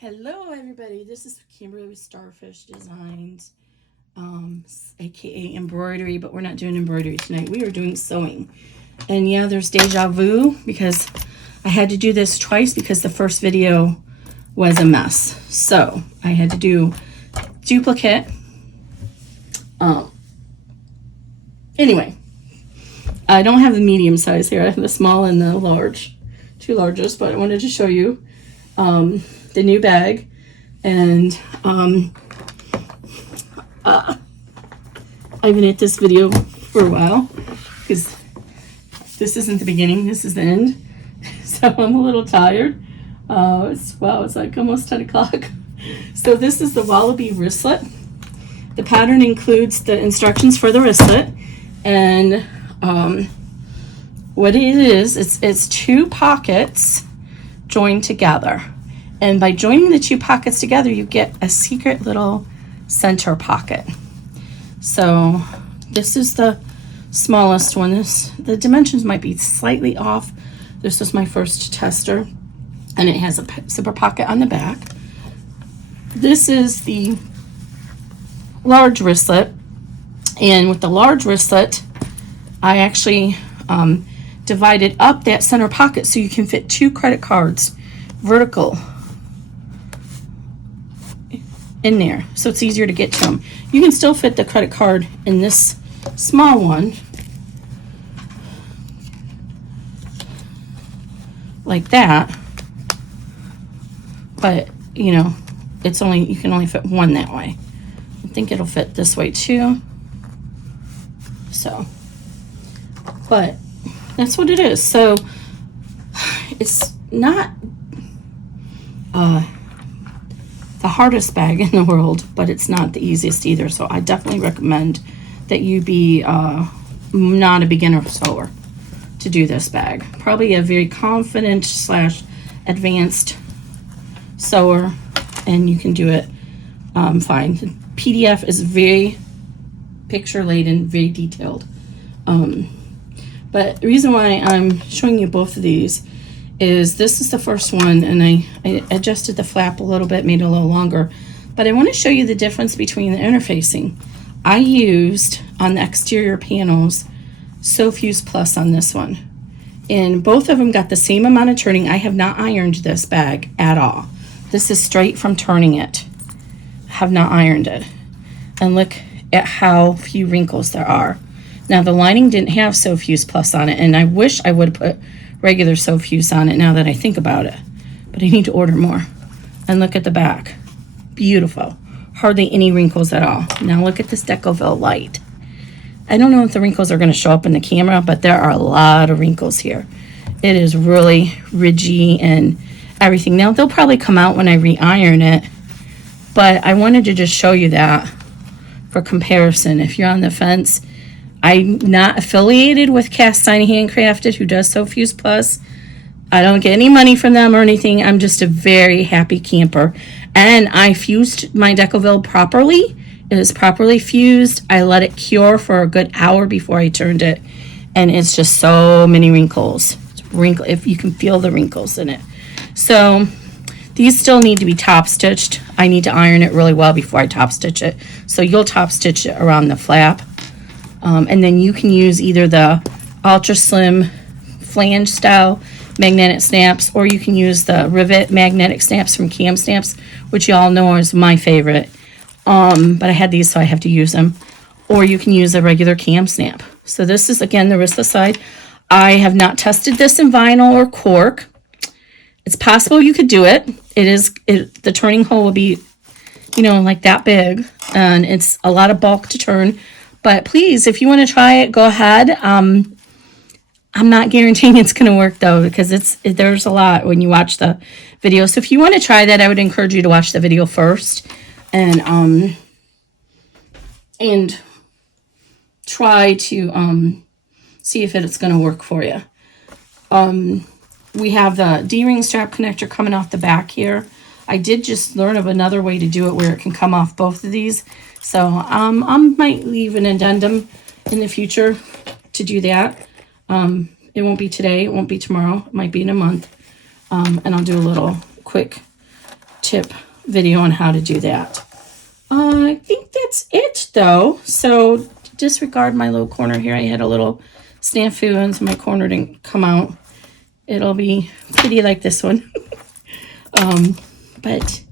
Hello everybody, this is Kimberly with Starfish Designs, aka embroidery, but we're not doing embroidery tonight. We are doing sewing. And yeah, there's deja vu because I had to do this twice because the first video was a mess. So I had to do duplicate. Anyway, I don't have the medium size here. I have the small and the large, two largest, but I wanted to show you the new bag. And I've been at this video for a while because this isn't the beginning, this is the end. So I'm a little tired. It's like almost 10 o'clock. So this is the Wallaby wristlet. The pattern includes the instructions for the wristlet, and what it is, it's two pockets joined together. And by joining the two pockets together, you get a secret little center pocket. So this is the smallest one. The dimensions might be slightly off. This is my first tester, and it has a zipper pocket on the back. This is the large wristlet, and with the large wristlet, I actually divided up that center pocket so you can fit two credit cards vertical in there, so it's easier to get to them. You can still fit the credit card in this small one like that, but you know, you can only fit one that way. I think it'll fit this way too. So, but that's what it is. So it's not the hardest bag in the world, but it's not the easiest either. So I definitely recommend that you be not a beginner sewer to do this bag. Probably a very confident / advanced sewer, and you can do it fine. The PDF is very picture laden, very detailed. But the reason why I'm showing you both of these is this is the first one, and I adjusted the flap a little bit, made it a little longer, but I want to show you the difference between the interfacing. I used on the exterior panels Sew Fuse Plus on this one, and both of them got the same amount of turning. I have not ironed this bag at all. This is straight from turning it. Have not ironed it, and look at how few wrinkles there are. Now the lining didn't have Sew Fuse Plus on it, and I wish I would have put regular Sew Fuse on it now that I think about it, but I need to order more. And look at the back, beautiful, hardly any wrinkles at all. Now look at this Decoville light. I don't know if the wrinkles are going to show up in the camera, but there are a lot of wrinkles here. It is really ridgy and everything. Now they'll probably come out when I re-iron it, but I wanted to just show you that for comparison. If you're on the fence, I'm not affiliated with Cast Sign Handcrafted, who does Sew Fuse Plus. I don't get any money from them or anything. I'm just a very happy camper. And I fused my Decoville properly. It is properly fused. I let it cure for a good hour before I turned it. And it's just so many wrinkles. If you can feel the wrinkles in it. So these still need to be top stitched. I need to iron it really well before I top stitch it. So you'll top stitch it around the flap. And then you can use either the ultra slim flange style magnetic snaps, or you can use the rivet magnetic snaps from Cam Snaps, which you all know is my favorite. But I had these, so I have to use them. Or you can use a regular Cam Snap. So this is, again, the wristlet side. I have not tested this in vinyl or cork. It's possible you could do it. The turning hole will be, like that big, and it's a lot of bulk to turn. But please, if you want to try it, go ahead. I'm not guaranteeing it's going to work, though, because there's a lot when you watch the video. So if you want to try that, I would encourage you to watch the video first and try to see if it's going to work for you. We have the D-ring strap connector coming off the back here. I did just learn of another way to do it where it can come off both of these. So I might leave an addendum in the future to do that. It won't be today. It won't be tomorrow. It might be in a month. And I'll do a little quick tip video on how to do that. I think that's it though. So disregard my little corner here. I had a little snafu and so my corner didn't come out. It'll be pretty like this one. But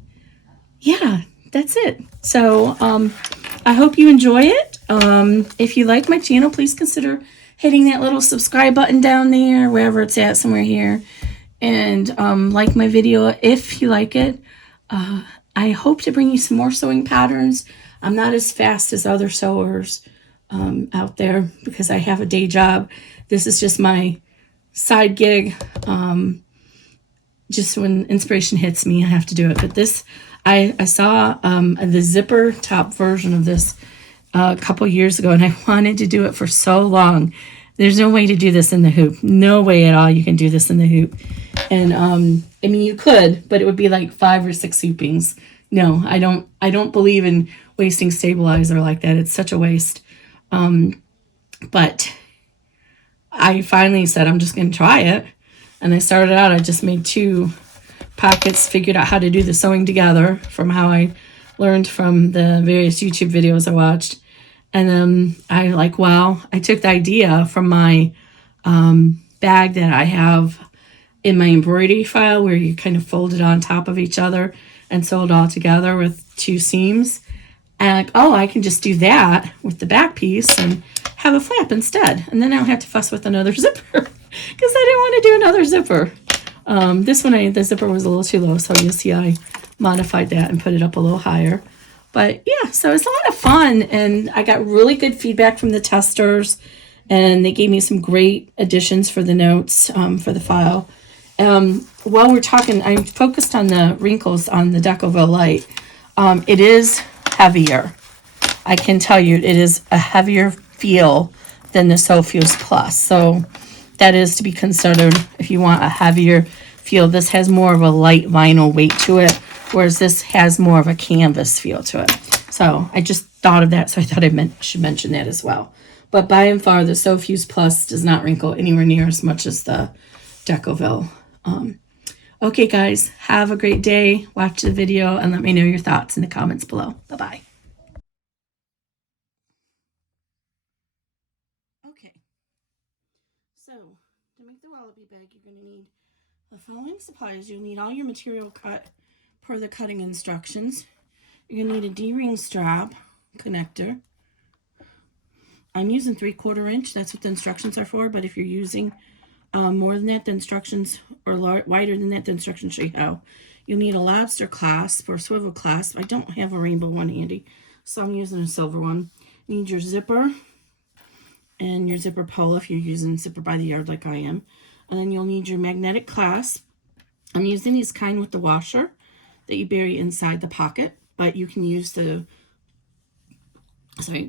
yeah, that's it. So I hope you enjoy it. If you like my channel, please consider hitting that little subscribe button down there, wherever it's at, somewhere here. And like my video if you like it. I hope to bring you some more sewing patterns. I'm not as fast as other sewers out there because I have a day job. This is just my side gig. Just when inspiration hits me, I have to do it. But this, I saw the zipper top version of this a couple years ago, and I wanted to do it for so long. There's no way to do this in the hoop. No way at all you can do this in the hoop. And I mean, you could, but it would be like 5 or 6 hoopings. No, I don't believe in wasting stabilizer like that. It's such a waste. But I finally said, I'm just going to try it. And I started out, I just made 2 pockets, figured out how to do the sewing together from how I learned from the various YouTube videos I watched. And then I I took the idea from my bag that I have in my embroidery file where you kind of fold it on top of each other and sew it all together with 2 seams. And I can just do that with the back piece and have a flap instead. And then I don't have to fuss with another zipper because I didn't want to do another zipper. This one, the zipper was a little too low, so you'll see I modified that and put it up a little higher. But yeah, so it's a lot of fun, and I got really good feedback from the testers, and they gave me some great additions for the notes for the file. While we're talking, I'm focused on the wrinkles on the Decoville Light. It is heavier. I can tell you it is a heavier feel than the So Fuse Plus. So that is to be considered if you want a heavier feel. This has more of a light vinyl weight to it, whereas this has more of a canvas feel to it. So I just thought of that, so I thought I should mention that as well. But by and far, the So Fuse Plus does not wrinkle anywhere near as much as the Decoville. Okay, guys, have a great day. Watch the video and let me know your thoughts in the comments below. Bye-bye. Okay, so to make the wallaby bag, you're going to need the following supplies. You'll need all your material cut per the cutting instructions. You're going to need a D-ring strap connector. I'm using 3/4 inch. That's what the instructions are for, but if you're using more than that, the instructions, or wider than that, the instructions show you how. You'll need a lobster clasp or swivel clasp. I don't have a rainbow one handy, so I'm using a silver one. You need your zipper and your zipper pull if you're using zipper by the yard like I am. And then you'll need your magnetic clasp. I'm using these kind with the washer that you bury inside the pocket, but you can use the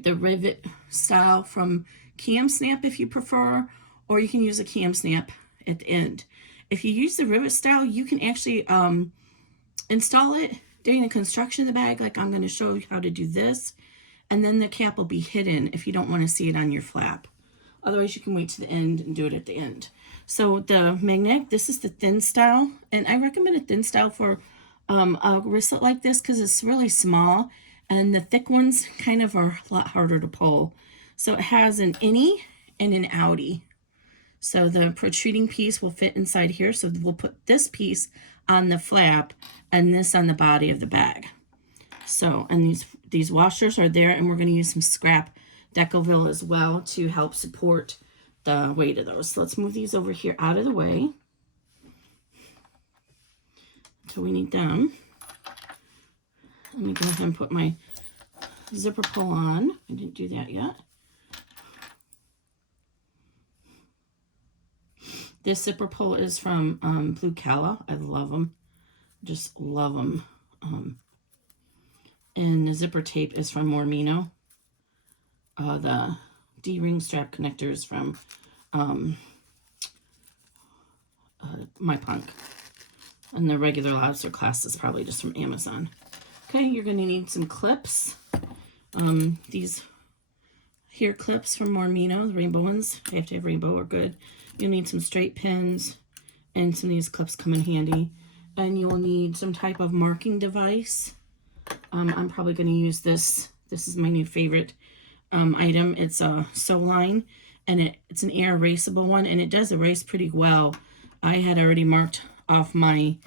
rivet style from Cam Snap if you prefer, or you can use a Cam Snap at the end. If you use the rivet style, you can actually install it during the construction of the bag, like I'm going to show you how to do this, and then the cap will be hidden if you don't want to see it on your flap. Otherwise, you can wait to the end and do it at the end. So the magnetic, this is the thin style, and I recommend a thin style for a wristlet like this because it's really small, and the thick ones kind of are a lot harder to pull. So it has an innie and an outie. So the protruding piece will fit inside here. So we'll put this piece on the flap and this on the body of the bag. So, and these washers are there, and we're going to use some scrap Decoville as well to help support the weight of those. So let's move these over here out of the way. So we need them. Let me go ahead and put my zipper pull on. I didn't do that yet. This zipper pull is from Blue Calla. I love them. Just love them. And the zipper tape is from Mormino. The D-ring strap connector is from My Punk. And the regular lobster clasp is probably just from Amazon. Okay, you're going to need some clips. These here clips from Mormino, the rainbow ones. You have to have rainbow or good. You'll need some straight pins, and some of these clips come in handy. and you'll need some type of marking device. I'm probably going to use this. This is my new favorite item. It's a sew line, and it's an air erasable one, and it does erase pretty well. I had already marked off my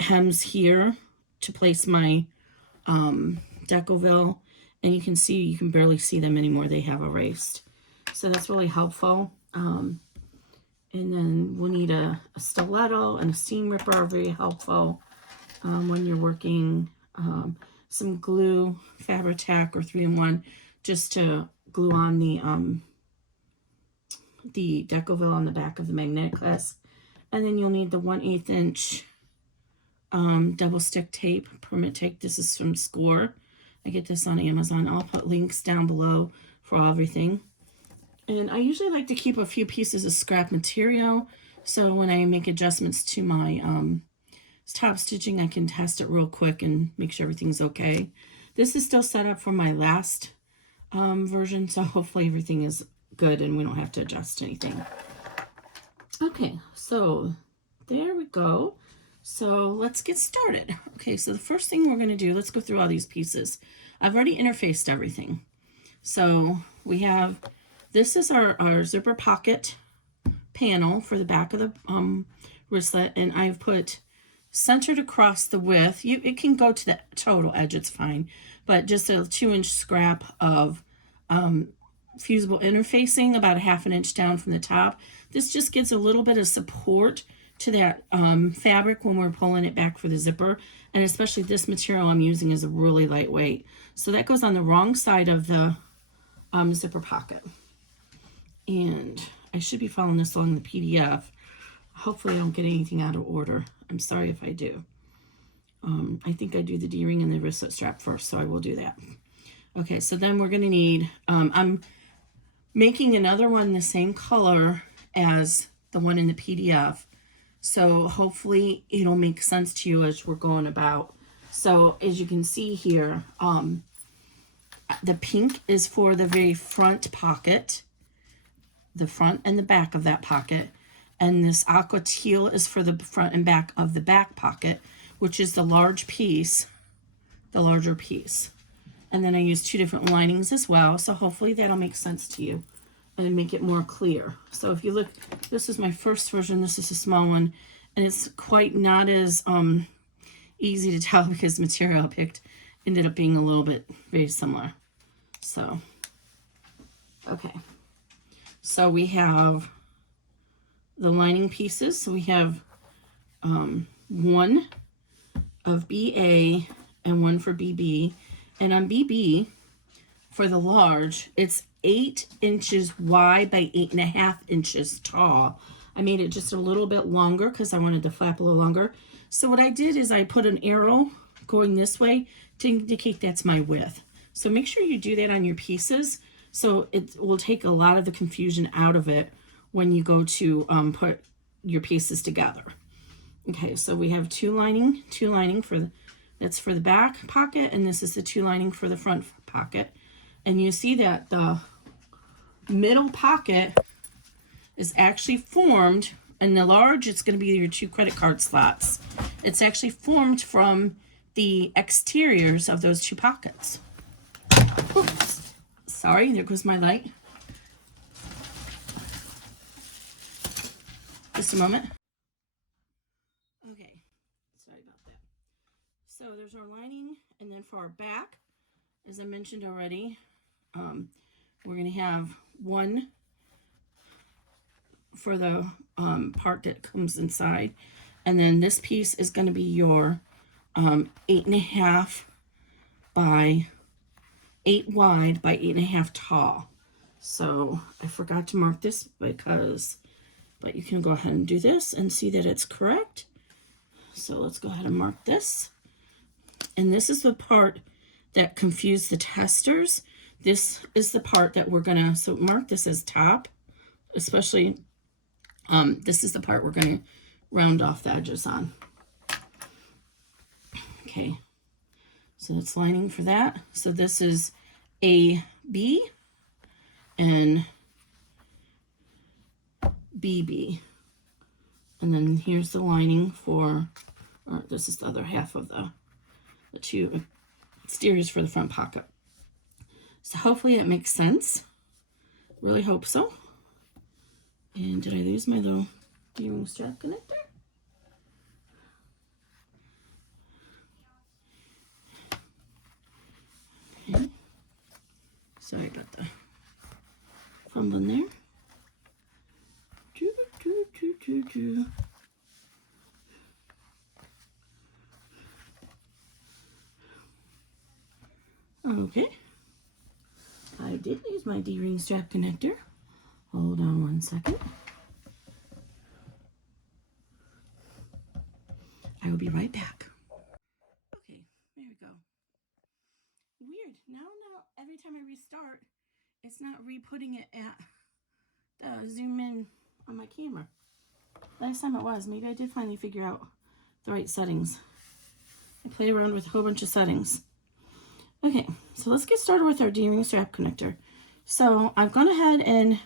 hems here to place my Decoville, and you can see, you can barely see them anymore. They have erased. So that's really helpful. And then we'll need a stiletto and a seam ripper are very helpful when you're working. Some glue, Fabri-Tac or 3-in-1, just to glue on the Decoville on the back of the magnetic clasp. And then you'll need the 1/8 inch double stick tape, permanent tape. This is from Score. I get this on Amazon. I'll put links down below for everything. And I usually like to keep a few pieces of scrap material, so when I make adjustments to my top stitching, I can test it real quick and make sure everything's okay. This is still set up for my last version, so hopefully everything is good and we don't have to adjust anything. Okay, so there we go. So let's get started. Okay, so the first thing we're going to do, let's go through all these pieces. I've already interfaced everything. So we have, this is our zipper pocket panel for the back of the wristlet, and I've put centered across the width. It can go to the total edge, it's fine, but just a 2-inch scrap of fusible interfacing, about a 1/2 inch down from the top. This just gives a little bit of support to that fabric when we're pulling it back for the zipper, and especially this material I'm using is really lightweight. So that goes on the wrong side of the zipper pocket. And I should be following this along the PDF. Hopefully I don't get anything out of order. I'm sorry if I do. I think I do the D-ring and the wristlet strap first, so I will do that. Okay, so then we're going to need, I'm making another one the same color as the one in the PDF. So hopefully it'll make sense to you as we're going about. So as you can see here, the pink is for the very front pocket, the front and the back of that pocket. And this aqua teal is for the front and back of the back pocket, which is the large piece, the larger piece. And then I use 2 different linings as well. So hopefully that'll make sense to you and make it more clear. So if you look, this is my first version. This is a small one, and it's quite not as easy to tell because the material I picked ended up being a little bit very similar. So, okay. So we have the lining pieces. So we have 1 of BA and 1 for BB. And on BB, for the large, it's 8 inches wide by 8.5 inches tall. I made it just a little bit longer because I wanted the flap a little longer. So what I did is I put an arrow going this way to indicate that's my width. So make sure you do that on your pieces, so it will take a lot of the confusion out of it when you go to put your pieces together. Okay, so we have two lining for that's for the back pocket, and this is the 2 lining for the front pocket. And you see that the middle pocket is actually formed, and the large, it's going to be your 2 credit card slots. It's actually formed from the exteriors of those 2 pockets. Oops. Sorry, there goes my light. Just a moment. Okay, sorry about that. So there's our lining, and then for our back, as I mentioned already, we're going to have 1 for the part that comes inside, and then this piece is going to be your 8.5 by 8 wide by 8.5 tall. So I forgot to mark this but you can go ahead and do this and see that it's correct. So let's go ahead and mark this. And this is the part that confused the testers. This is the part that we're gonna, so mark this as top, especially, this is the part we're gonna round off the edges on. Okay, so that's lining for that. So this is AB and BB. And then here's the lining for or this is the other half of the two exteriors for the front pocket. So hopefully it makes sense. Really hope so. And did I lose my little D-ring strap connector? Okay. Sorry about the fumbling there. Okay. I did lose my D-ring strap connector. Hold on one second. I will be right back. Okay, there we go. Weird. Now, every time I restart, it's not re-putting it at the zoom in on my camera. Last time it was. Maybe I did finally figure out the right settings. I played around with a whole bunch of settings. Okay, so let's get started with our D-ring strap connector. So I've gone ahead and,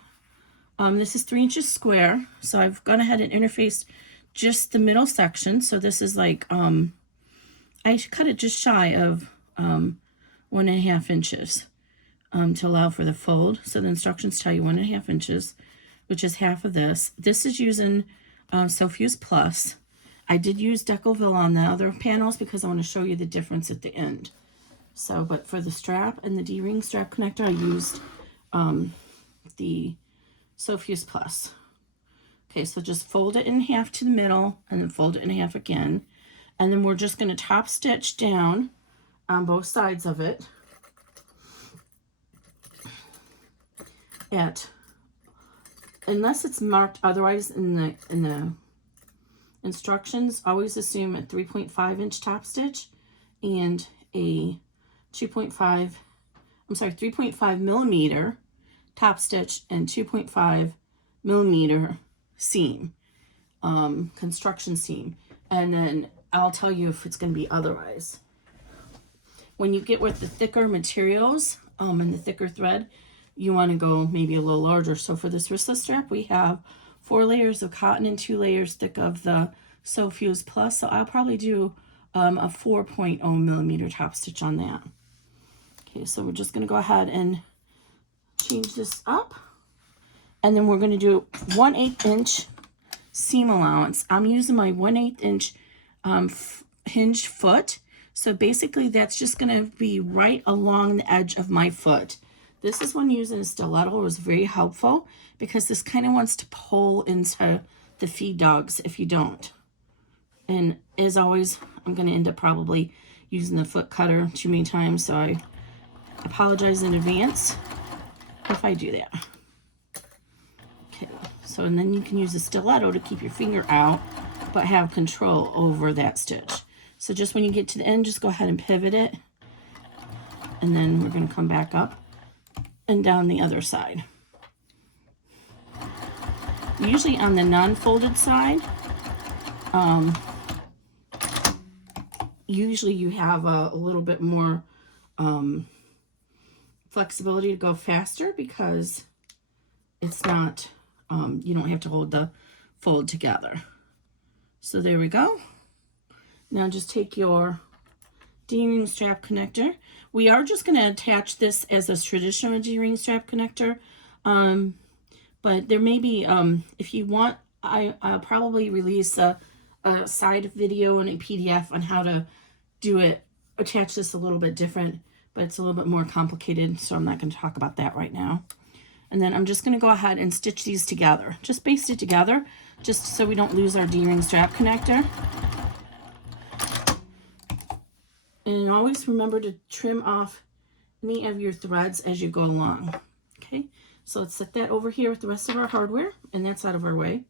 this is 3 inches square. So I've gone ahead and interfaced just the middle section. So this is like, I cut it just shy of 1.5 inches to allow for the fold. So the instructions tell you 1.5 inches, which is half of this. This is using Sofuse Plus. I did use Decoville on the other panels because I want to show you the difference at the end. So, but for the strap and the D-ring strap connector, I used the Sofuse Plus. Okay, so just fold it in half to the middle and then fold it in half again. And then we're just going to top stitch down on both sides of it at, unless it's marked otherwise in the instructions, always assume a 3.5 inch top stitch and a 3.5 millimeter top stitch and 2.5 millimeter seam, construction seam. And then I'll tell you if it's going to be otherwise. When you get with the thicker materials and the thicker thread, you want to go maybe a little larger. So for this wristlet strap, we have 4 layers of cotton and 2 layers thick of the Sofuse Plus. So I'll probably do a 4.0 millimeter top stitch on that. Okay, so we're just going to go ahead and change this up. And then we're going to do 1/8 inch seam allowance. I'm using my 1/8 inch hinged foot. So basically that's just going to be right along the edge of my foot. This is when using a stiletto was very helpful because this kind of wants to pull into the feed dogs if you don't. And as always, I'm going to end up probably using the foot cutter too many times, so I apologize in advance if I do that. Okay, so and then you can use a stiletto to keep your finger out but have control over that stitch. So just when you get to the end, just go ahead and pivot it, and then we're going to come back up and down the other side. Usually on the non-folded side, usually you have a little bit more flexibility to go faster because it's not, you don't have to hold the fold together. So there we go. Now just take your D-ring strap connector. We are just going to attach this as a traditional D-ring strap connector. But there may be, if you want, I'll probably release a side video and a PDF on how to do it, attach this a little bit different, but it's a little bit more complicated, so I'm not going to talk about that right now. And then I'm just going to go ahead and stitch these together. Just baste it together, just so we don't lose our D-ring strap connector. And always remember to trim off any of your threads as you go along. Okay, so let's set that over here with the rest of our hardware, and that's out of our way.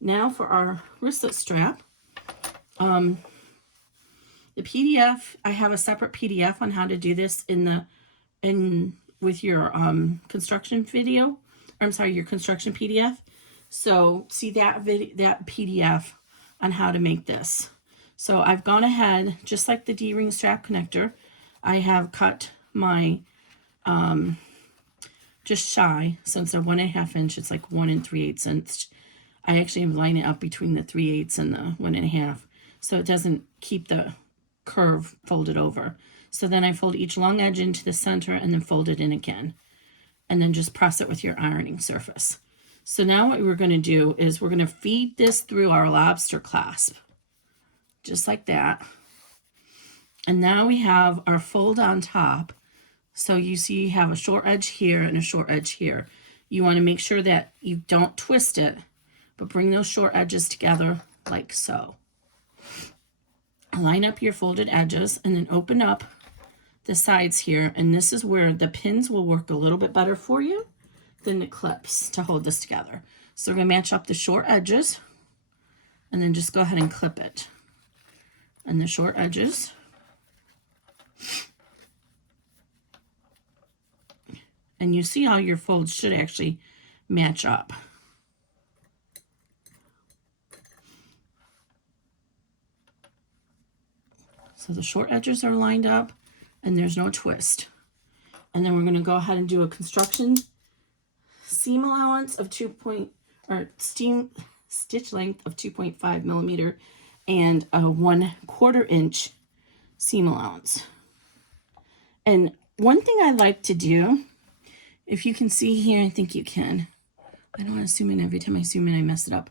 Now for our wristlet strap. The PDF, I have a separate PDF on how to do this with your construction video, or I'm sorry, your construction PDF. So see that PDF on how to make this. So I've gone ahead, just like the D-ring strap connector, I have cut my just shy, since they're 1.5 inch, it's like 1 3/8 inch. I actually am lining it up between the 3/8 and the 1.5. so it doesn't keep the curve folded over. So then I fold each long edge into the center and then fold it in again. And then just press it with your ironing surface. So now what we're going to do is we're going to feed this through our lobster clasp. Just like that. And now we have our fold on top. So you see you have a short edge here and a short edge here. You want to make sure that you don't twist it, but bring those short edges together like so. Line up your folded edges and then open up the sides here, and this is where the pins will work a little bit better for you than the clips to hold this together. So we're going to match up the short edges and then just go ahead and clip it. And the short edges. And you see how your folds should actually match up. So the short edges are lined up and there's no twist. And then we're going to go ahead and do a construction seam allowance of stitch length of 2.5 millimeter and a 1/4 inch seam allowance. And one thing I like to do, if you can see here, I think you can. I don't want to zoom in. Every time I zoom in, I mess it up.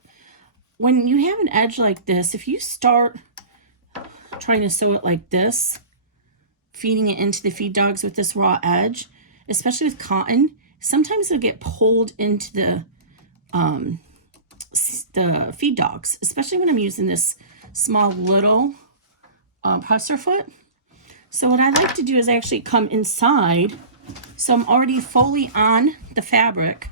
When you have an edge like this, if you start trying to sew it like this, feeding it into the feed dogs with this raw edge, especially with cotton, sometimes it'll get pulled into the feed dogs, especially when I'm using this small little presser foot. So what I like to do is actually come inside, so I'm already fully on the fabric,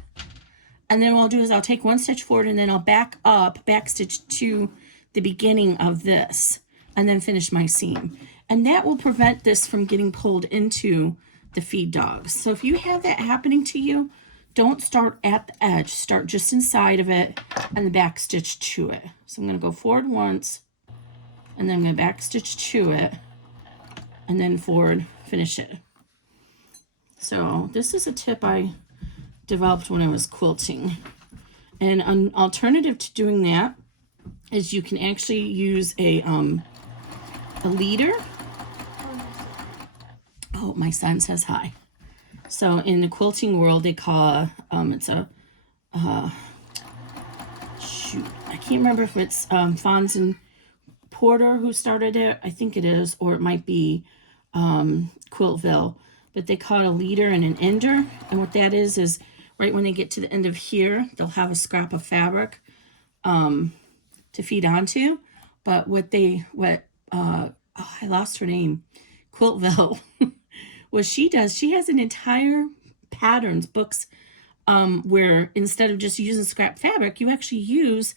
and then what I'll do is I'll take one stitch forward and then I'll back stitch to the beginning of this and then finish my seam. And that will prevent this from getting pulled into the feed dogs. So if you have that happening to you, don't start at the edge. Start just inside of it and the back stitch to it. So I'm going to go forward once, and then I'm going to back stitch to it, and then forward, finish it. So this is a tip I developed when I was quilting. And an alternative to doing that is you can actually use a leader. Oh, my son says hi. So in the quilting world, they call it's a shoot. I can't remember if it's Fons and Porter who started it. I think it is, or it might be Quiltville. But they call it a leader and an ender. And what that is right when they get to the end of here, they'll have a scrap of fabric to feed onto. But I lost her name, Quiltville. What she does, she has an entire books, where instead of just using scrap fabric, you actually use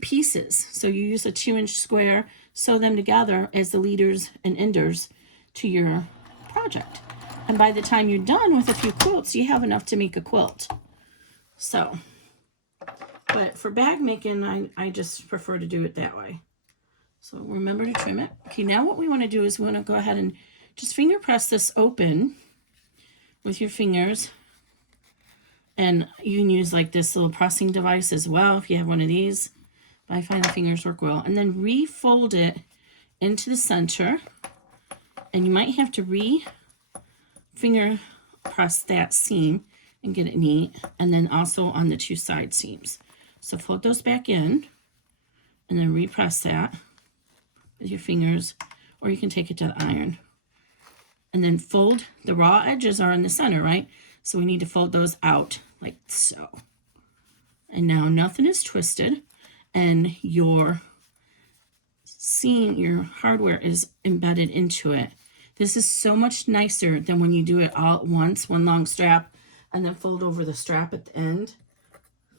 pieces. So you use a 2-inch square, sew them together as the leaders and enders to your project. And by the time you're done with a few quilts, you have enough to make a quilt. So, but for bag making, I just prefer to do it that way. So remember to trim it. Okay, now what we want to do is we want to go ahead and just finger press this open with your fingers. And you can use like this little pressing device as well if you have one of these. But I find the fingers work well. And then refold it into the center. And you might have to finger press that seam and get it neat. And then also on the 2 side seams. So fold those back in and then repress that with your fingers, or you can take it to the iron. And then fold, the raw edges are in the center, right? So we need to fold those out like so. And now nothing is twisted, and your seam, your hardware is embedded into it. This is so much nicer than when you do it all at once, one long strap, and then fold over the strap at the end.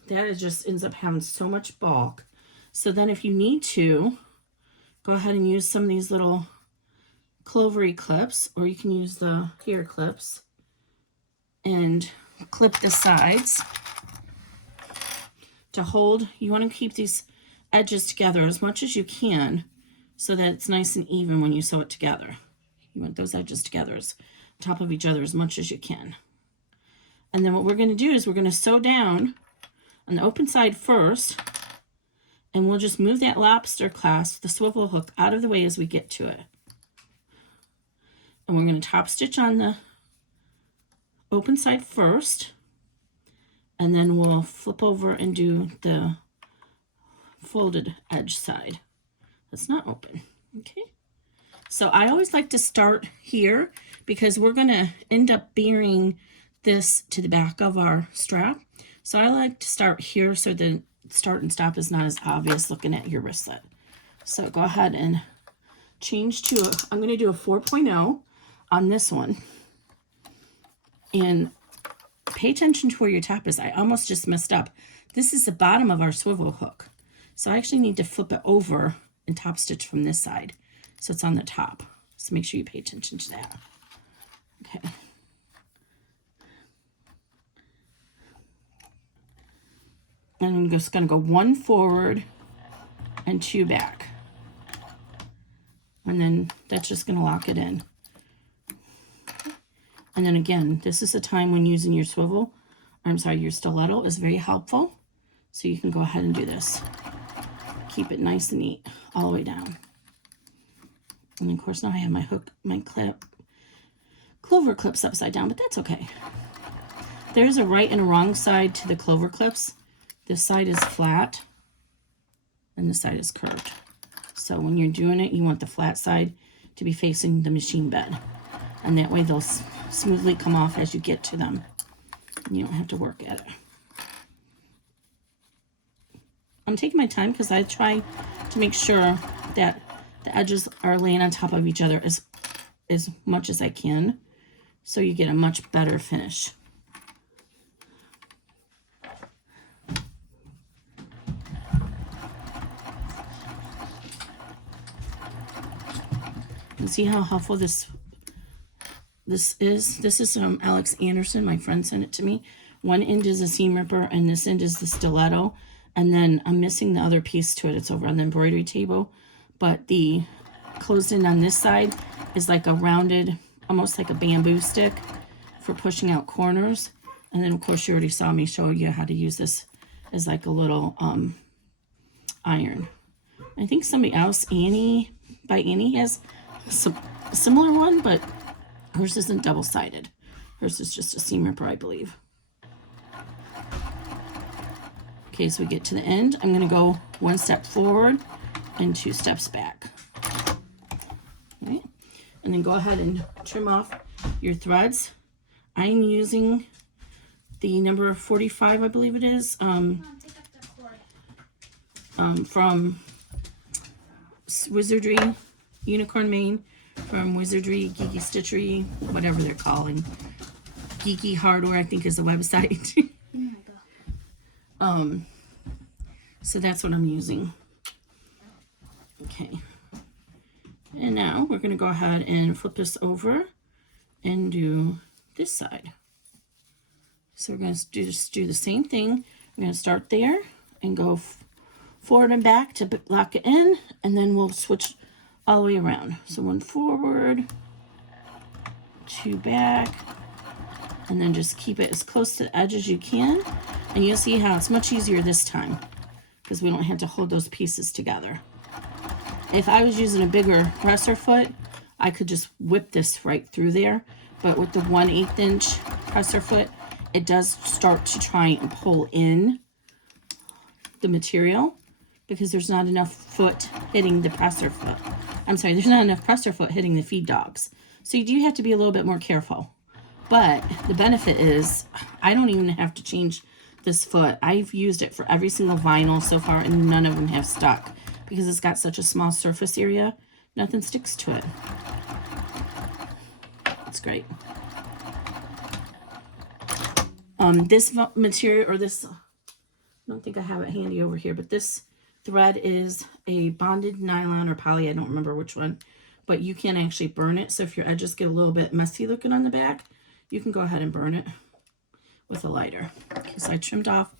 That is just ends up having so much bulk. So then if you need to, go ahead and use some of these little clovery clips, or you can use the hair clips and clip the sides to hold. You want to keep these edges together as much as you can so that it's nice and even when you sew it together. You want those edges together on top of each other as much as you can. And then what we're going to do is we're going to sew down on the open side first, And we'll just move that lobster clasp, the swivel hook, out of the way as we get to it. And we're going to top stitch on the open side first. And then we'll flip over and do the folded edge side. That's not open. Okay. So I always like to start here because we're going to end up burying this to the back of our strap. So I like to start here so the start and stop is not as obvious looking at your wristlet. So go ahead and change to, I'm going to do a 4.0 on this one. And pay attention to where your top is. I almost just messed up. This is the bottom of our swivel hook. So I actually need to flip it over and top stitch from this side. So it's on the top. So make sure you pay attention to that. Okay. And I'm just going to go 1 forward and 2 back. And then that's just going to lock it in. And then again, this is the time when using your swivel, your stiletto is very helpful. So you can go ahead and do this. Keep it nice and neat all the way down. And of course now I have my hook, clover clips upside down, but that's okay. There's a right and a wrong side to the clover clips. This side is flat and this side is curved. So when you're doing it, you want the flat side to be facing the machine bed. And that way they'll smoothly come off as you get to them. And you don't have to work at it. I'm taking my time because I try to make sure that the edges are laying on top of each other as much as I can. So you get a much better finish. And see how helpful this is? This is from Alex Anderson. My friend sent it to me. One end is a seam ripper and this end is the stiletto. And then I'm missing the other piece to it. It's over on the embroidery table. But the closed end on this side is like a rounded, almost like a bamboo stick for pushing out corners. And then of course you already saw me show you how to use this as like a little iron. I think somebody else, Annie has a similar one, but hers isn't double-sided. Hers is just a seam ripper, I believe. Okay, so we get to the end. I'm going to go 1 step forward and 2 steps back. Okay. And then go ahead and trim off your threads. I'm using the number 45, I believe it is, from Wizardry, Unicorn Mane, from Wizardry, Geeky Stitchery, whatever they're calling. Geeky Hardware, I think, is the website. So that's what I'm using. Okay. And now we're going to go ahead and flip this over and do this side. So we're going to just do the same thing. I'm going to start there and go forward and back to lock it in, and then we'll switch all the way around. So 1 forward, 2 back, and then just keep it as close to the edge as you can. And you'll see how it's much easier this time because we don't have to hold those pieces together. If I was using a bigger presser foot, I could just whip this right through there. But with the 1/8 inch presser foot, it does start to try and pull in the material because there's not enough foot hitting the presser foot. I'm sorry, there's not enough presser foot hitting the feed dogs. So you do have to be a little bit more careful. But the benefit is I don't even have to change this foot. I've used it for every single vinyl so far and none of them have stuck because it's got such a small surface area. Nothing sticks to it. It's great. This material, or this, I don't think I have it handy over here, but this thread is a bonded nylon or poly, I don't remember which one, but you can actually burn it. So if your edges get a little bit messy looking on the back, you can go ahead and burn it with a lighter. Okay, so I trimmed off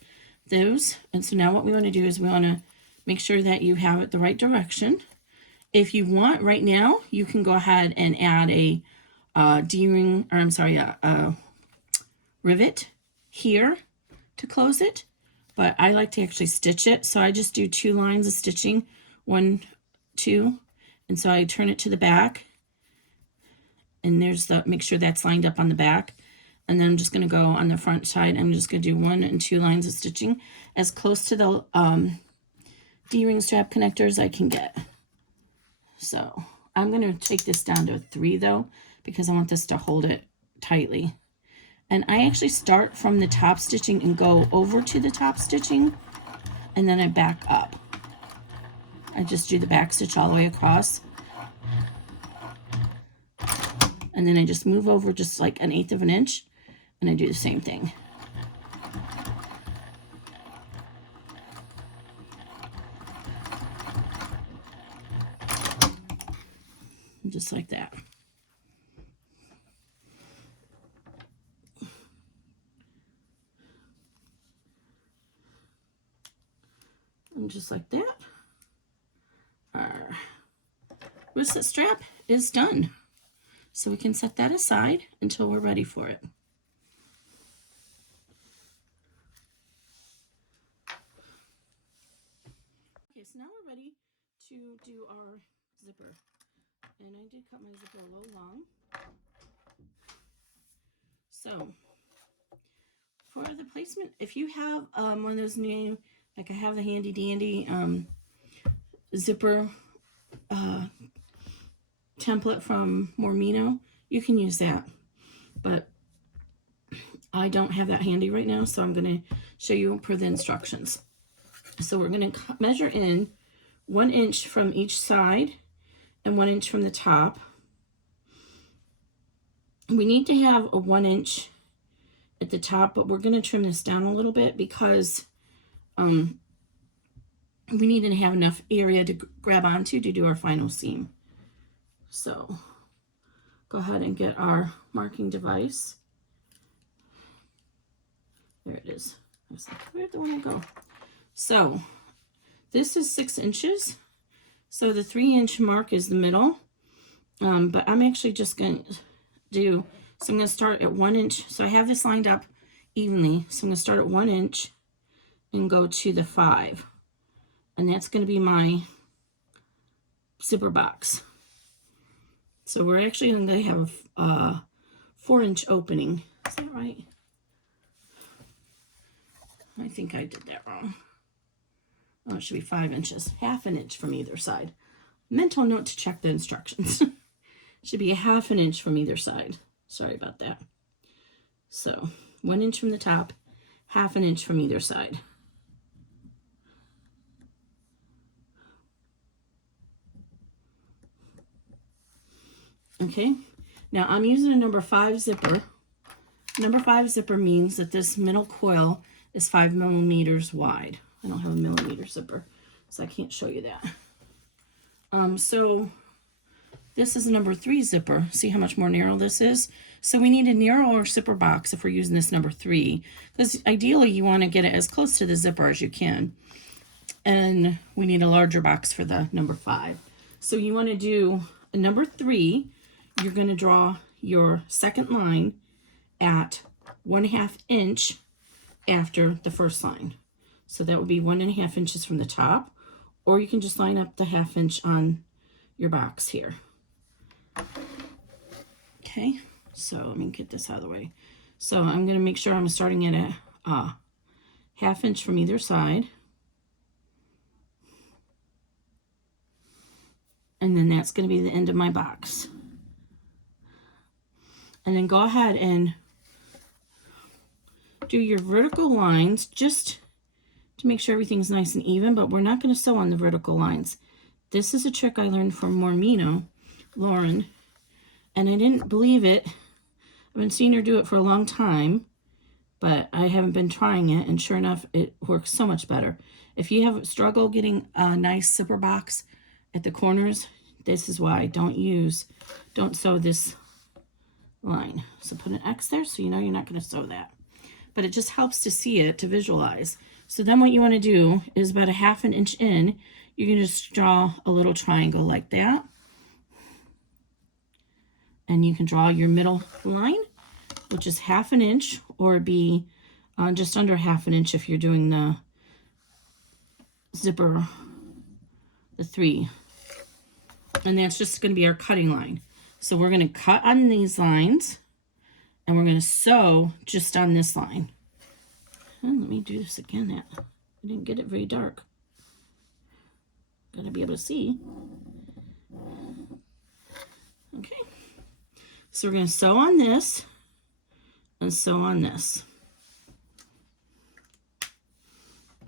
those. And so now what we want to do is we want to make sure that you have it the right direction. If you want right now, you can go ahead and add a D-ring, or I'm sorry, a rivet here to close it. but I like to actually stitch it. So I just do 2 lines of stitching, 1, 2, and so I turn it to the back, and there's the, make sure that's lined up on the back. And then I'm just going to go on the front side. I'm just going to do 1 and 2 lines of stitching as close to the D-ring strap connector as I can get. So I'm going to take this down to a 3 though, because I want this to hold it tightly. And I actually start from the top stitching and go over to the top stitching, and then I back up. I just do the back stitch all the way across. And then I just move over just like 1/8 of an inch, and I do the same thing. Just like that. And just like that, our wristlet strap is done. So we can set that aside until we're ready for it. Okay, so now we're ready to do our zipper. And I did cut my zipper a little long. So for the placement, if you have one of those new, like I have the handy dandy zipper template from Mormino, you can use that. But I don't have that handy right now, so I'm going to show you per the instructions. So we're going to measure in 1 inch from each side and 1 inch from the top. We need to have a 1 inch at the top, but we're going to trim this down a little bit because we need to have enough area to grab onto to do our final seam. So go ahead and get our marking device. There it is. I was like, where'd the one go? So this is 6 inches. So the 3-inch mark is the middle. But I'm actually just going to do, so I'm going to start at 1 inch. So I have this lined up evenly. So I'm going to start at 1 inch and go to the 5. And that's going to be my zipper box. So we're actually going to have a 4-inch opening. Is that right? I think I did that wrong. Oh, it should be 5 inches, ½ an inch from either side. Mental note to check the instructions. Should be a ½ an inch from either side. Sorry about that. So 1 inch from the top, ½ an inch from either side. Okay, now I'm using a number 5 zipper. Number 5 zipper means that this middle coil is 5 millimeters wide. I don't have a millimeter zipper, so I can't show you that. So this is a number 3 zipper. See how much more narrow this is? So we need a narrower zipper box if we're using this number 3, because ideally you want to get it as close to the zipper as you can. And we need a larger box for the number 5. So you want to do a number 3. You're going to draw your second line at 1/2 inch after the first line. So that would be 1.5 inches from the top, or you can just line up the ½ inch on your box here. Okay, so let me get this out of the way. So I'm going to make sure I'm starting at a ½ inch from either side. And then that's going to be the end of my box. And then go ahead and do your vertical lines just to make sure everything's nice and even, but we're not going to sew on the vertical lines. This is a trick I learned from Mormino, Lauren, and I didn't believe it. I've been seeing her do it for a long time, but I haven't been trying it, and sure enough, it works so much better. If you have struggle getting a nice zipper box at the corners, this is why. Don't sew this line. So put an X there so you know you're not going to sew that. But it just helps to see it, to visualize. So then what you want to do is about a ½ an inch in, you can just draw a little triangle like that. And you can draw your middle line, which is ½ an inch, or be just under ½ an inch if you're doing the zipper, the 3. And that's just going to be our cutting line. So we're going to cut on these lines, and we're going to sew just on this line. And let me do this again. I didn't get it very dark. Got to be able to see. Okay. So we're going to sew on this and sew on this.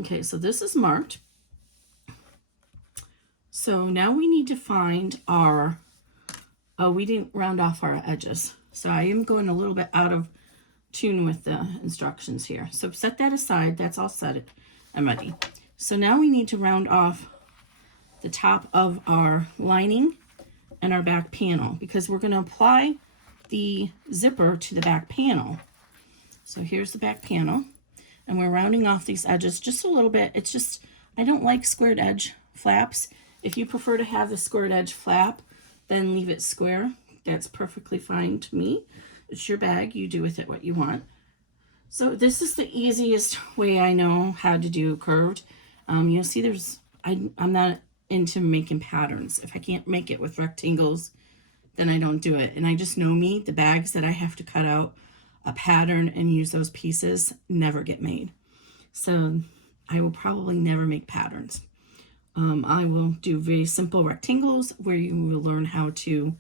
Okay, so this is marked. So now we need to find our, we didn't round off our edges. So I am going a little bit out of tune with the instructions here. So set that aside. That's all set and ready. So now we need to round off the top of our lining and our back panel, because we're going to apply the zipper to the back panel. So here's the back panel, and we're rounding off these edges just a little bit. It's just, I don't like squared edge flaps. If you prefer to have the squared edge flap, then leave it square. That's perfectly fine to me. It's your bag. You do with it what you want. So this is the easiest way I know how to do curved. You'll see I'm not into making patterns. If I can't make it with rectangles, then I don't do it. And I just know me, the bags that I have to cut out a pattern and use those pieces never get made. So I will probably never make patterns. I will do very simple rectangles where you will learn how to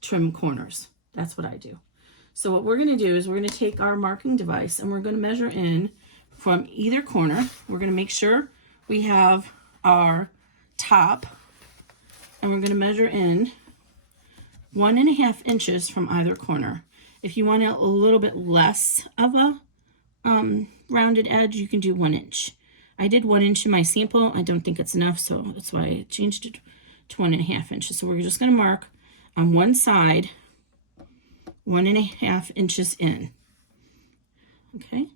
trim corners. That's what I do. So what we're going to do is we're going to take our marking device and we're going to measure in from either corner. We're going to make sure we have our top, and we're going to measure in 1.5 inches from either corner. If you want a little bit less of a rounded edge, you can do 1 inch. I did 1 inch in my sample. I don't think it's enough, so that's why I changed it to 1.5 inches. So we're just going to mark on one side 1.5 inches in. Okay.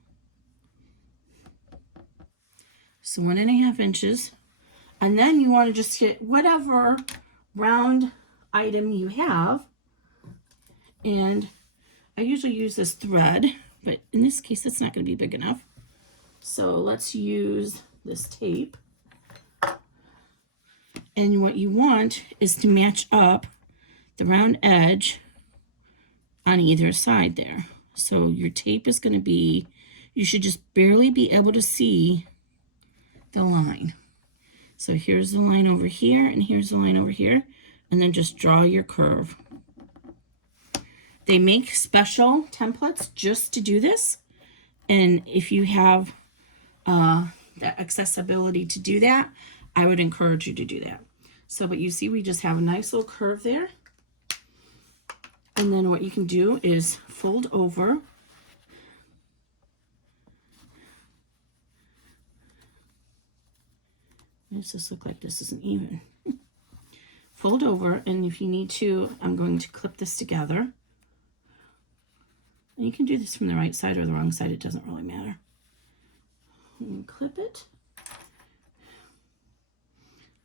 So 1.5 inches. And then you want to just get whatever round item you have. And I usually use this thread, but in this case, it's not going to be big enough. So let's use this tape. And what you want is to match up the round edge on either side there. So your tape is going to be, you should just barely be able to see the line. So here's the line over here, and here's the line over here, and then just draw your curve. They make special templates just to do this, and if you have the accessibility to do that, I would encourage you to do that. So, but you see, we just have a nice little curve there. And then what you can do is fold over. Does this look like this isn't even? Fold over, and if you need to, I'm going to clip this together. And you can do this from the right side or the wrong side, it doesn't really matter. And clip it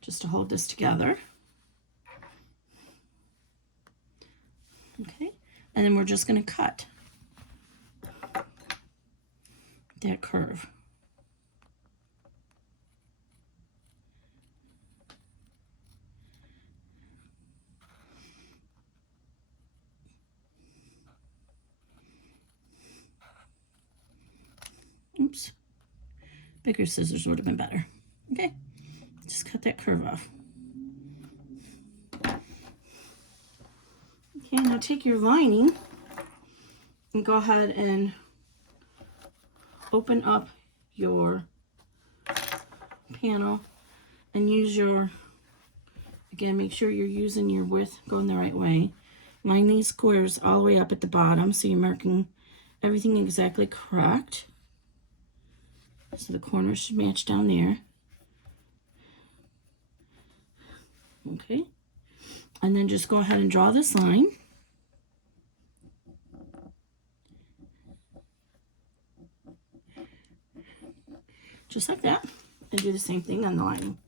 just to hold this together. Okay, and then we're just going to cut that curve. Oops, bigger scissors would have been better. Okay, just cut that curve off. Okay, now take your lining and go ahead and open up your panel and use your, again, make sure you're using your width going the right way. Line these squares all the way up at the bottom so you're marking everything exactly correct. So the corners should match down there. Okay. And then just go ahead and draw this line. Just like that. And do the same thing on the lining.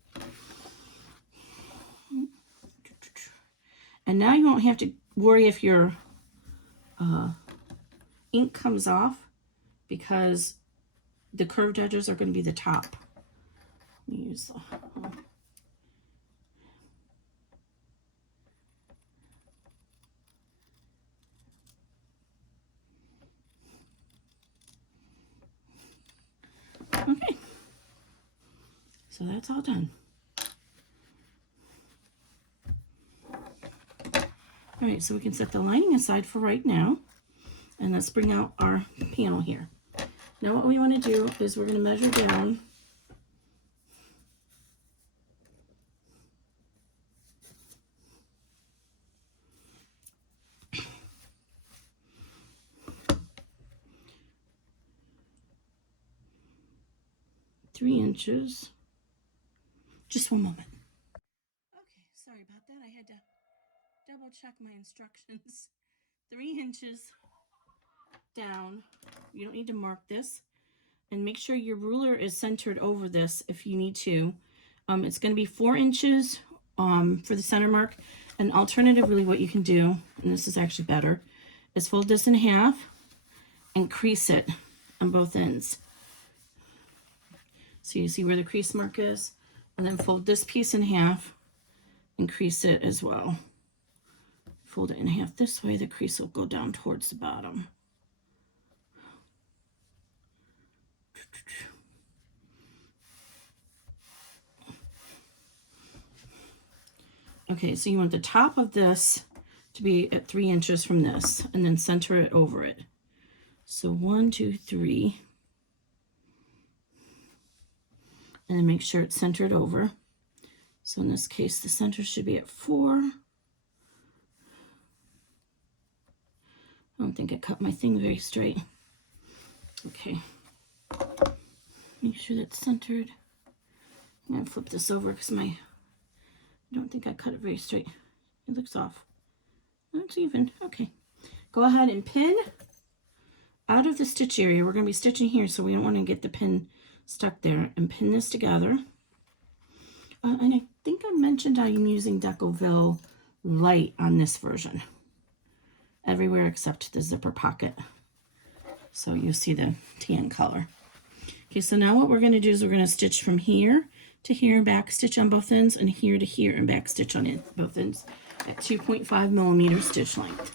And now you won't have to worry if your ink comes off, because the curved edges are going to be the top. use the okay. So that's all done. All right, so we can set the lining aside for right now. And let's bring out our panel here. Now what we want to do is we're going to measure down 3 inches. Just one moment. Okay, sorry about that. I had to double check my instructions. 3 inches down. You don't need to mark this. And make sure your ruler is centered over this if you need to. It's going to be 4 inches for the center mark. And alternatively, what you can do, and this is actually better, is fold this in half and crease it on both ends. So you see where the crease mark is? And then fold this piece in half and crease it as well. Fold it in half this way, the crease will go down towards the bottom. Okay, so you want the top of this to be at 3 inches from this, and then center it over it. So 1, 2, 3. And then make sure it's centered over. So in this case, the center should be at 4. I don't think I cut my thing very straight. Okay. Make sure that's centered. I'm going to flip this over because I don't think I cut it very straight. It looks off. That's even. Okay. Go ahead and pin out of the stitch area. We're going to be stitching here, so we don't want to get the pin stuck there. And pin this together. And I think I mentioned I'm using Decoville Light on this version. Everywhere except the zipper pocket. So you'll see the tan color. Okay, so now what we're going to do is we're going to stitch from here to here and back stitch on both ends, and here to here and back stitch on both ends at 2.5 millimeter stitch length.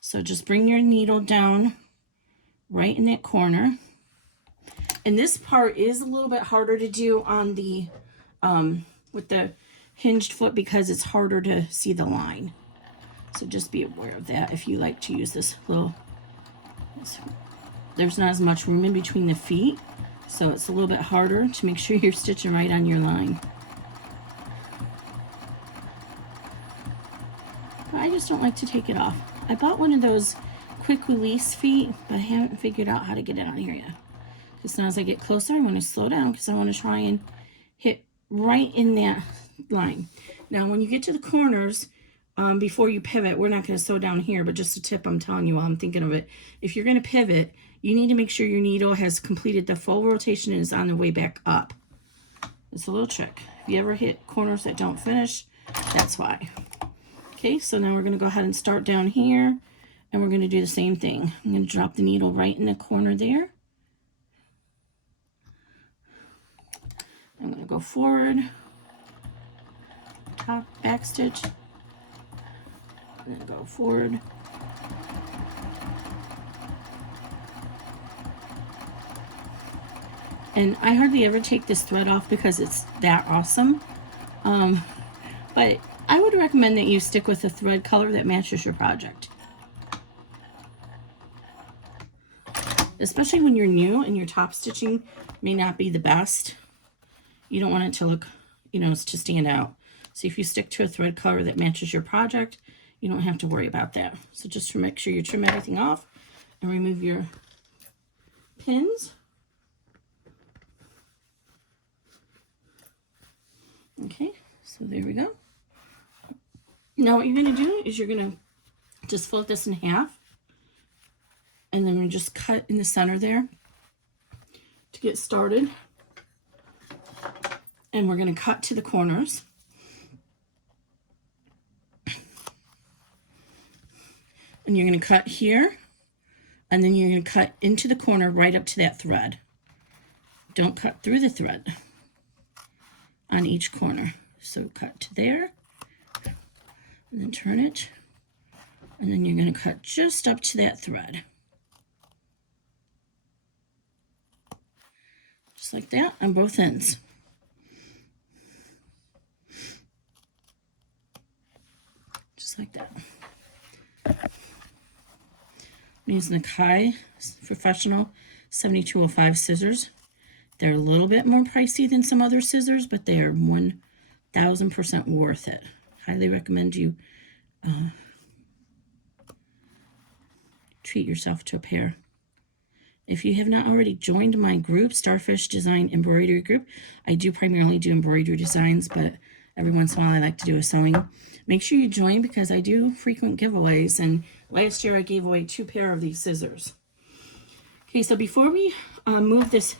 So just bring your needle down right in that corner. And this part is a little bit harder to do on the with the hinged foot because it's harder to see the line. So just be aware of that if you like to use this little. There's not as much room in between the feet, so it's a little bit harder to make sure you're stitching right on your line. I just don't like to take it off. I bought one of those quick release feet, but I haven't figured out how to get it on here yet. Because now as I get closer, I want to slow down because I want to try and hit right in that line. Now when you get to the corners, before you pivot, we're not going to sew down here, but just a tip I'm telling you while I'm thinking of it. If you're going to pivot, you need to make sure your needle has completed the full rotation and is on the way back up. It's a little trick. If you ever hit corners that don't finish, that's why. Okay, so now we're going to go ahead and start down here, and we're going to do the same thing. I'm going to drop the needle right in the corner there. I'm going to go forward, top, back stitch, and then go forward. And I hardly ever take this thread off because it's that awesome. But I would recommend that you stick with a thread color that matches your project. Especially when you're new and your top stitching may not be the best. You don't want it to look, to stand out. So if you stick to a thread color that matches your project, you don't have to worry about that. So just to make sure you trim everything off and remove your pins. Okay, so there we go. Now what you're going to do is you're going to just fold this in half, and then we just cut in the center there to get started. And we're going to cut to the corners. And you're going to cut here and then you're going to cut into the corner right up to that thread. Don't cut through the thread on each corner. So cut to there, and then turn it, and then you're going to cut just up to that thread. Just like that on both ends. Just like that. I'm using the Kai Professional 7205 scissors. They're a little bit more pricey than some other scissors, but they are 1000% worth it. Highly recommend you treat yourself to a pair. If you have not already joined my group, Starfish Design Embroidery Group, I do primarily do embroidery designs, but every once in a while I like to do a sewing. Make sure you join because I do frequent giveaways, and last year I gave away 2 pair of these scissors. Okay, so before we move this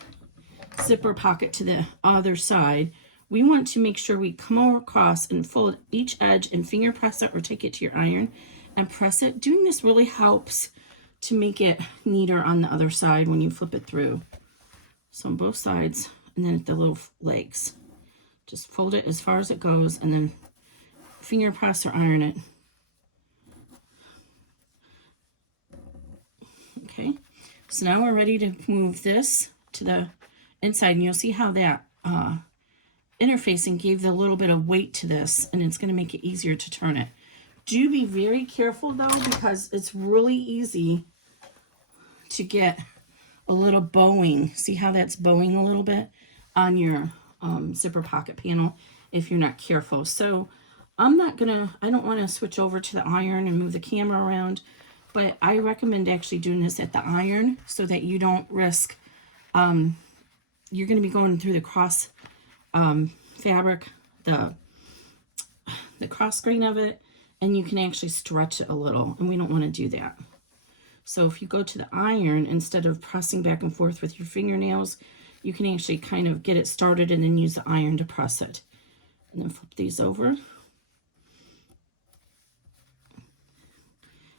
zipper pocket to the other side, we want to make sure we come across and fold each edge and finger press it or take it to your iron and press it. Doing this really helps to make it neater on the other side when you flip it through. So on both sides, and then at the little legs. Just fold it as far as it goes and then finger press or iron it. Okay, so now we're ready to move this to the inside, and you'll see how that interfacing gave the little bit of weight to this, and it's going to make it easier to turn it. Do be very careful though, because it's really easy to get a little bowing. See how that's bowing a little bit on your zipper pocket panel if you're not careful. So I don't want to switch over to the iron and move the camera around, but I recommend actually doing this at the iron so that you don't risk, you're going to be going through the cross fabric, the cross grain of it, and you can actually stretch it a little, and we don't want to do that. So if you go to the iron, instead of pressing back and forth with your fingernails, you can actually kind of get it started and then use the iron to press it. And then flip these over.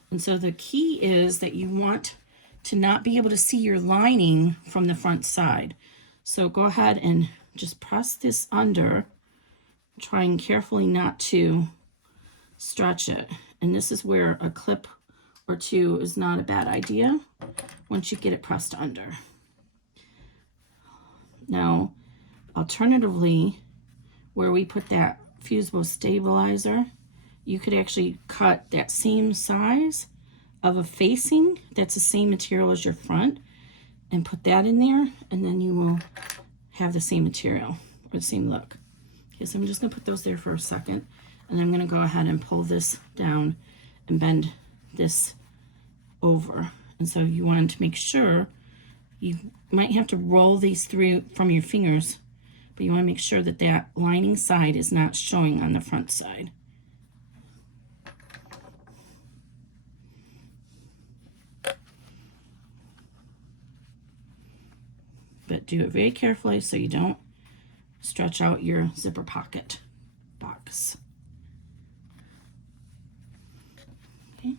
And so the key is that you want to not be able to see your lining from the front side. So go ahead and just press this under, trying carefully not to stretch it. And this is where a clip or 2 is not a bad idea once you get it pressed under. Now, alternatively, where we put that fusible stabilizer, you could actually cut that same size of a facing that's the same material as your front and put that in there, and then you will have the same material or the same look. Okay, so I'm just going to put those there for a second, and I'm going to go ahead and pull this down and bend this over. And so you want to make sure, you might have to roll these through from your fingers, but you want to make sure that that lining side is not showing on the front side. But do it very carefully so you don't stretch out your zipper pocket box. Okay.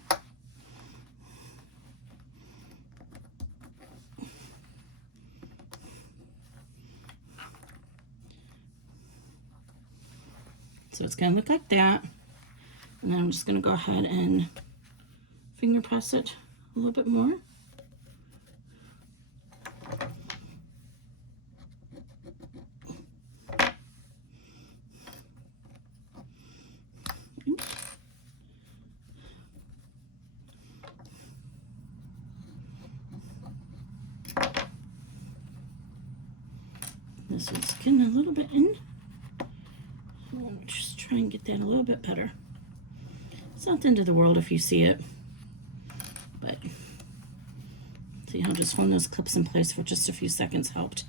So it's going to look like that. And then I'm just going to go ahead and finger press it a little bit more. This one's getting a little bit in. I'll just try and get that a little bit better. It's not the end of the world if you see it, but see how just holding those clips in place for just a few seconds helped.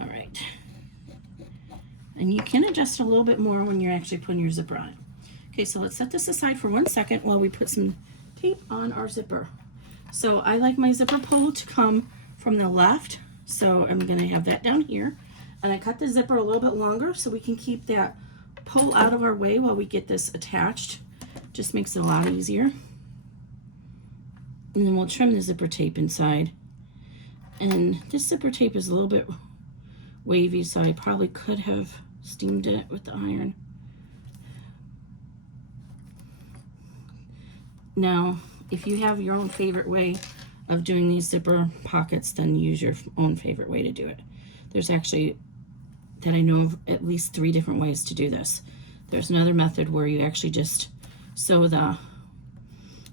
All right. And you can adjust a little bit more when you're actually putting your zipper on. Okay, so let's set this aside for 1 second while we put some tape on our zipper. So I like my zipper pull to come from the left, so I'm going to have that down here. And I cut the zipper a little bit longer so we can keep that pull out of our way while we get this attached. Just makes it a lot easier. And then we'll trim the zipper tape inside. And this zipper tape is a little bit wavy, so I probably could have steamed it with the iron. Now, if you have your own favorite way of doing these zipper pockets, then use your own favorite way to do it. There's actually, that I know of, at least 3 different ways to do this. There's another method where you actually just sew the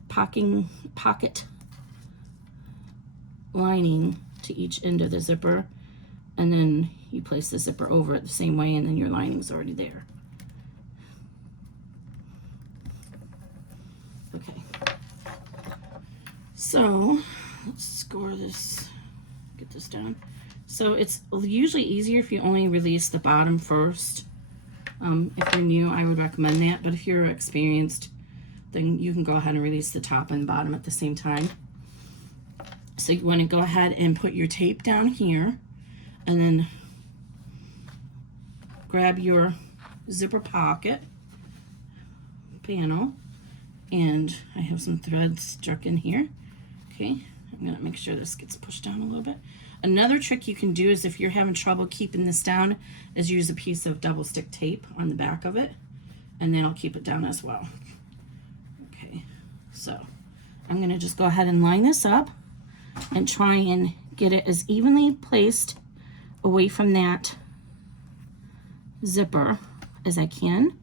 pocket lining to each end of the zipper, and then you place the zipper over it the same way, and then your lining's already there. Okay. So let's score this, get this down. So it's usually easier if you only release the bottom first. If you're new, I would recommend that, but if you're experienced, then you can go ahead and release the top and bottom at the same time. So you want to go ahead and put your tape down here, and then grab your zipper pocket panel, and I have some threads stuck in here. Okay, I'm going to make sure this gets pushed down a little bit. Another trick you can do is, if you're having trouble keeping this down, is use a piece of double stick tape on the back of it, and that'll keep it down as well. Okay, so I'm going to just go ahead and line this up and try and get it as evenly placed away from that zipper as I can,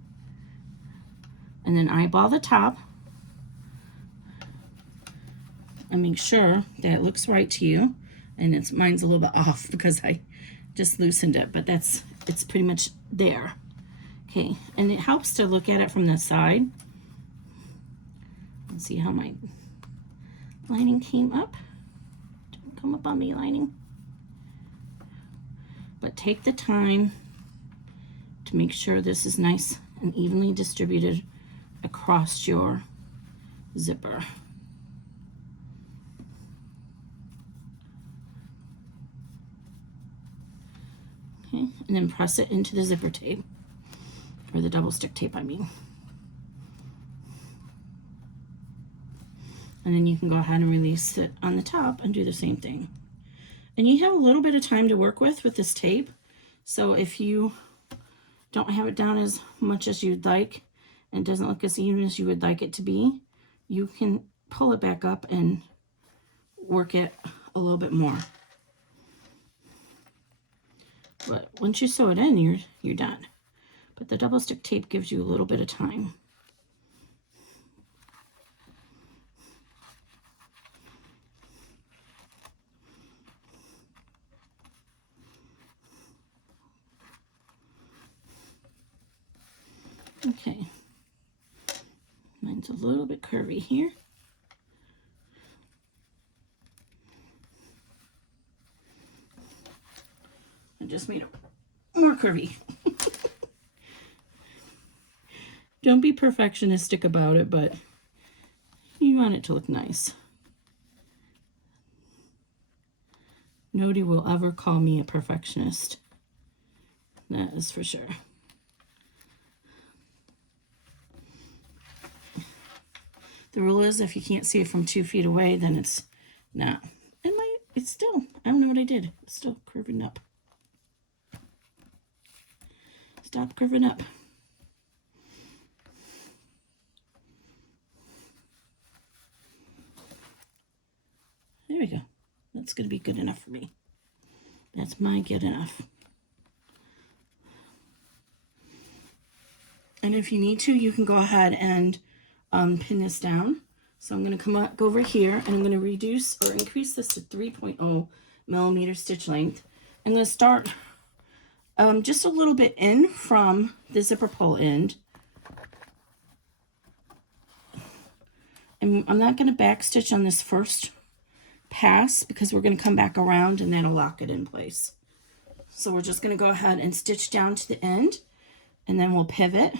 and then eyeball the top and make sure that it looks right to you. And mine's a little bit off because I just loosened it, but it's pretty much there. Okay, and it helps to look at it from the side and see how my lining came up. Don't come up on me, lining. But take the time to make sure this is nice and evenly distributed across your zipper. Okay, and then press it into the zipper tape, or the double stick tape, I mean. And then you can go ahead and release it on the top and do the same thing. And you have a little bit of time to work with this tape. So if you don't have it down as much as you'd like, and it doesn't look as even as you would like it to be, you can pull it back up and work it a little bit more. But once you sew it in, you're done. But the double stick tape gives you a little bit of time. Okay. Mine's a little bit curvy here. I just made it more curvy. Don't be perfectionistic about it, but you want it to look nice. Nobody will ever call me a perfectionist. That is for sure. The rule is, if you can't see it from 2 feet away, then it's not. And it's still, I don't know what I did. It's still curving up. Stop curving up. There we go. That's going to be good enough for me. That's my good enough. And if you need to, you can go ahead and pin this down. So I'm going to go over here, and I'm going to reduce or increase this to 3.0 millimeter stitch length. I'm going to start just a little bit in from the zipper pull end. And I'm not going to back stitch on this first pass because we're going to come back around and that'll lock it in place. So we're just going to go ahead and stitch down to the end, and then we'll pivot.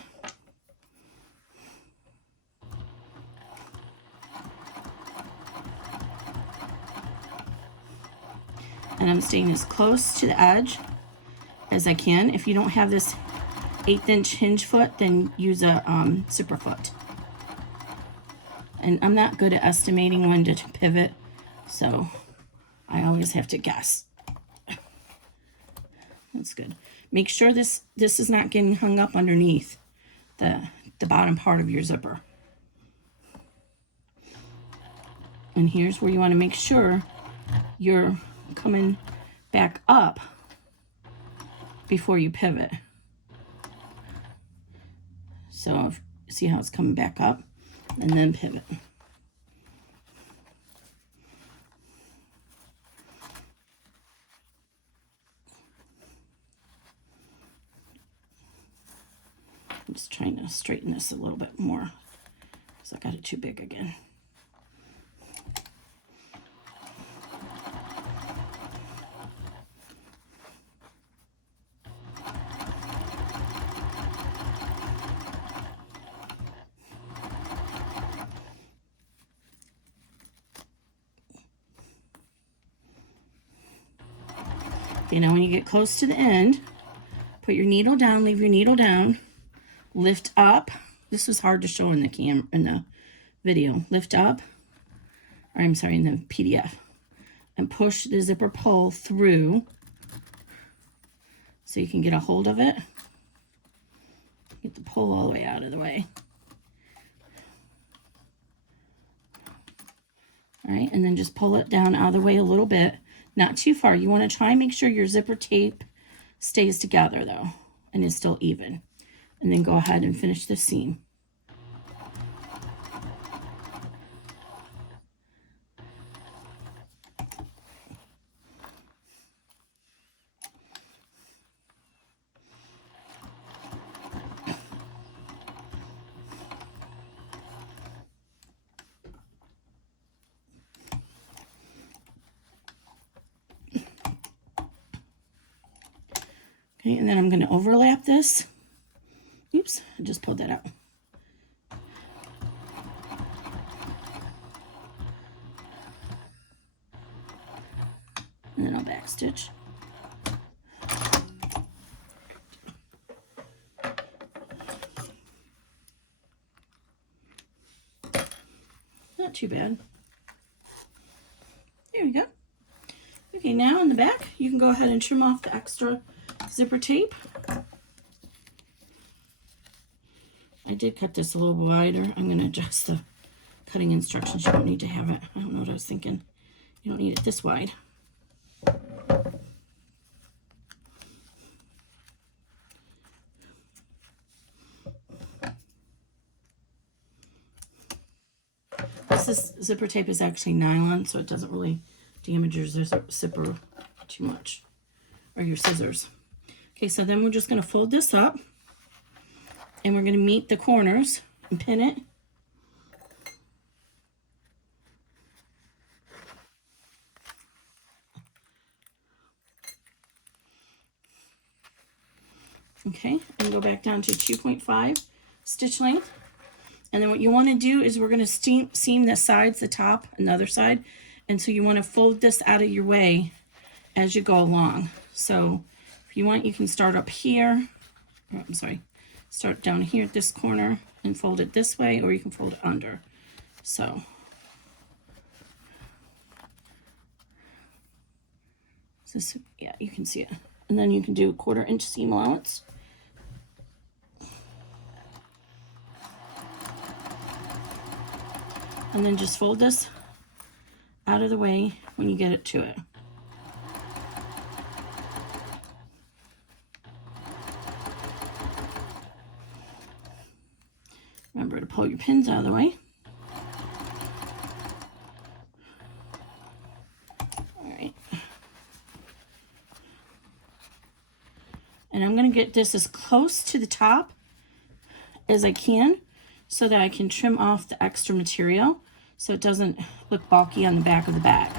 And I'm staying as close to the edge as I can. If you don't have this 1/8 inch hinge foot, then use a zipper foot. And I'm not good at estimating when to pivot, so I always have to guess. That's good. Make sure this is not getting hung up underneath the bottom part of your zipper. And here's where you want to make sure you're coming back up before you pivot. So see how it's coming back up, and then pivot. I'm just trying to straighten this a little bit more because I got it too big again. Okay, now when you get close to the end, put your needle down, leave your needle down, lift up. This was hard to show in the video. Lift up, or I'm sorry, in the PDF, and push the zipper pull through so you can get a hold of it. Get the pull all the way out of the way. All right, and then just pull it down out of the way a little bit. Not too far. You want to try and make sure your zipper tape stays together, though, and is still even. And then go ahead and finish the seam. Okay, and then I'm going to overlap this. Oops, I just pulled that out. And then I'll backstitch. Not too bad. There we go. Okay, now in the back, you can go ahead and trim off the extra zipper tape. I did cut this a little wider. I'm going to adjust the cutting instructions. You don't need to have it. I don't know what I was thinking. You don't need it this wide. This zipper tape is actually nylon, so it doesn't really damage your zipper too much, or your scissors. Okay, so then we're just going to fold this up, and we're going to meet the corners and pin it. Okay, and go back down to 2.5 stitch length. And then what you want to do is we're going to seam the sides, the top, and the other side. And so you want to fold this out of your way as you go along. So if you want, you can start up here. Oh, I'm sorry. Start down here at this corner and fold it this way, or you can fold it under. So this, yeah, you can see it. And then you can do a 1/4 inch seam allowance. And then just fold this out of the way when you get it to it. Remember to pull your pins out of the way. All right. And I'm going to get this as close to the top as I can so that I can trim off the extra material so it doesn't look bulky on the back of the bag.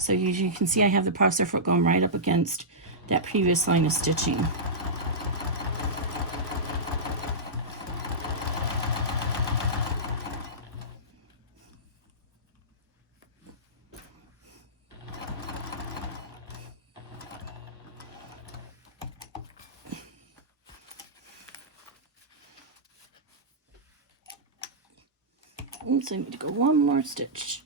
So you can see I have the presser foot going right up against that previous line of stitching. Oops, I need to go one more stitch.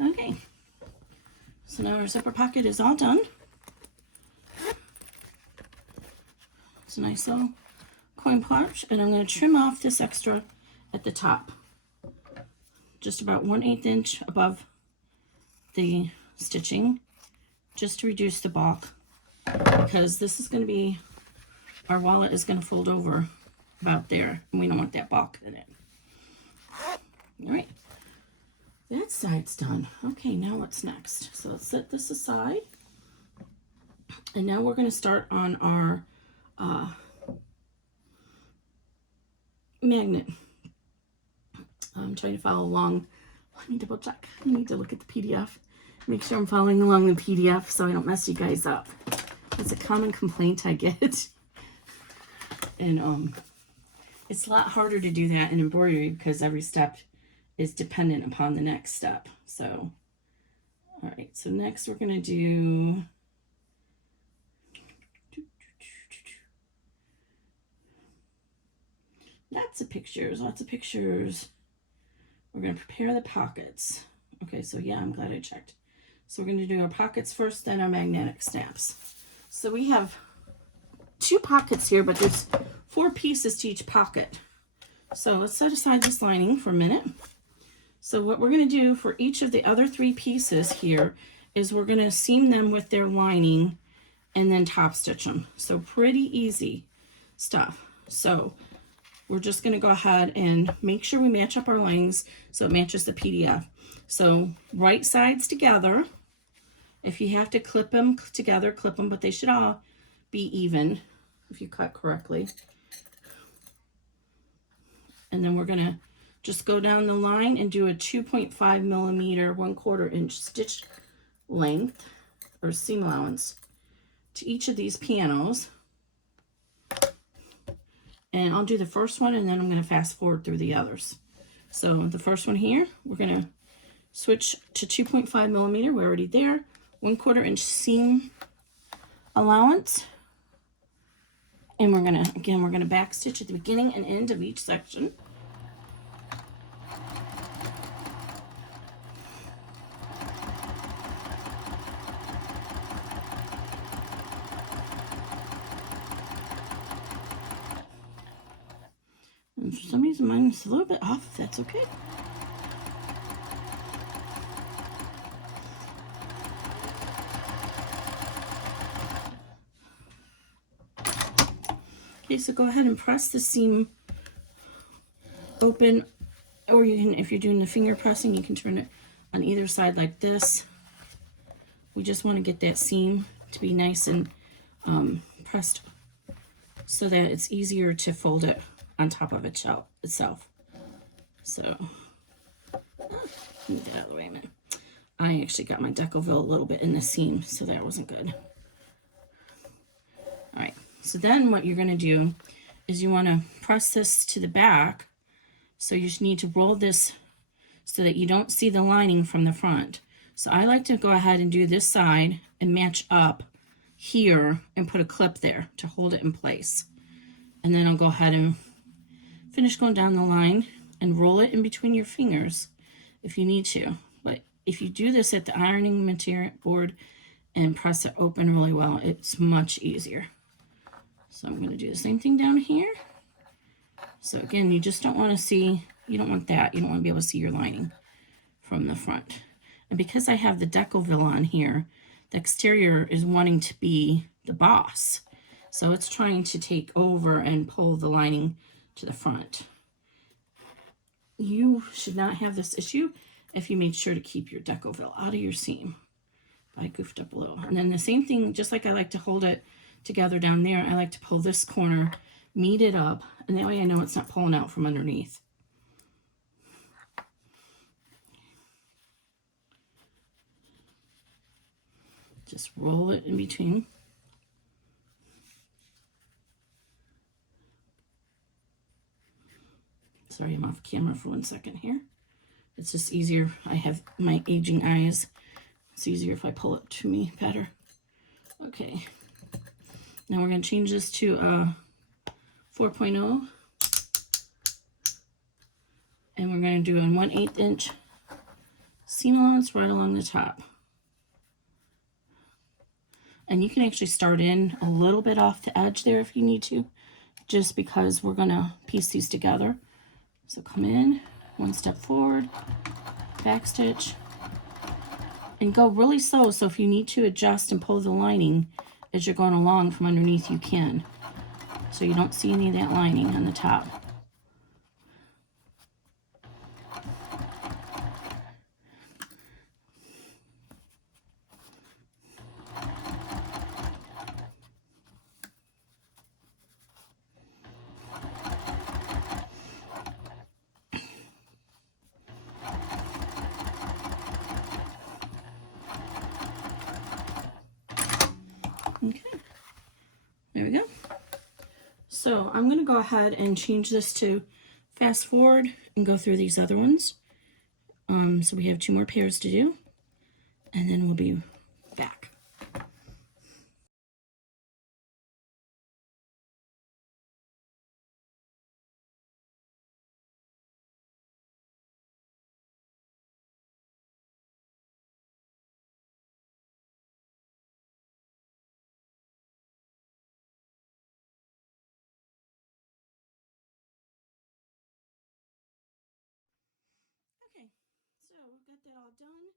Okay, so now our zipper pocket is all done. It's a nice little coin pouch, and I'm going to trim off this extra at the top, just about 1/8 inch above the stitching, just to reduce the bulk, because this is going to be, our wallet is going to fold over about there, and we don't want that bulk in it. All right, that side's done. Okay, now what's next? So let's set this aside, and now we're going to start on our magnet. I'm trying to follow along. Let me double check. I need to look at the PDF. Make sure I'm following along the PDF so I don't mess you guys up. It's a common complaint I get. And it's a lot harder to do that in embroidery because every step is dependent upon the next step. So, all right. So next we're going to do... Lots of pictures, lots of pictures. We're going to prepare the pockets. Okay, so yeah, I'm glad I checked. So we're going to do our pockets first, then our magnetic snaps. So we have 2 pockets here, but there's 4 pieces to each pocket. So let's set aside this lining for a minute. So what we're going to do for each of the other 3 pieces here is we're going to seam them with their lining and then top stitch them. So pretty easy stuff. So we're just going to go ahead and make sure we match up our lines so it matches the PDF. So right sides together. If you have to clip them together, clip them, but they should all be even if you cut correctly. And then we're going to just go down the line and do a 2.5 millimeter, 1/4 inch stitch length or seam allowance to each of these panels. And I'll do the first one, and then I'm going to fast forward through the others. So the first one here, we're going to switch to 2.5 millimeter. We're already there. 1/4 inch seam allowance. And we're going to back stitch at the beginning and end of each section. And for some reason mine is a little bit off, if that's okay. Okay, so go ahead and press the seam open, or you can, if you're doing the finger pressing, you can turn it on either side like this. We just want to get that seam to be nice and pressed so that it's easier to fold it on top of itself. So, move that out of the way a minute. I actually got my Decoville a little bit in the seam, so that wasn't good. All right, so then what you're going to do is you want to press this to the back. So you just need to roll this so that you don't see the lining from the front. So I like to go ahead and do this side and match up here and put a clip there to hold it in place. And then I'll go ahead and finish going down the line and roll it in between your fingers if you need to. But if you do this at the ironing material board and press it open really well, it's much easier. So I'm going to do the same thing down here. So again, you just don't want to see, you don't want that. You don't want to be able to see your lining from the front. And because I have the Decoville on here, the exterior is wanting to be the boss. So it's trying to take over and pull the lining to the front. You should not have this issue if you made sure to keep your Decoville out of your seam. I goofed up a little. And then the same thing, just like I like to hold it together down there, I like to pull this corner, meet it up, and that way I know it's not pulling out from underneath. Just roll it in between. Sorry, I'm off camera for 1 second here. It's just easier. I have my aging eyes. It's easier if I pull it to me better. Okay. Now we're going to change this to 4.0. And we're going to do a 1/8 inch seam allowance right along the top. And you can actually start in a little bit off the edge there if you need to, just because we're going to piece these together. So come in, 1 step forward, back stitch, and go really slow. So if you need to adjust and pull the lining as you're going along from underneath, you can. So you don't see any of that lining on the top. Okay, there we go. So I'm going to go ahead and change this to fast forward and go through these other ones. So we have 2 more pairs to do, and then we'll be back. Okay, so we've got that all done.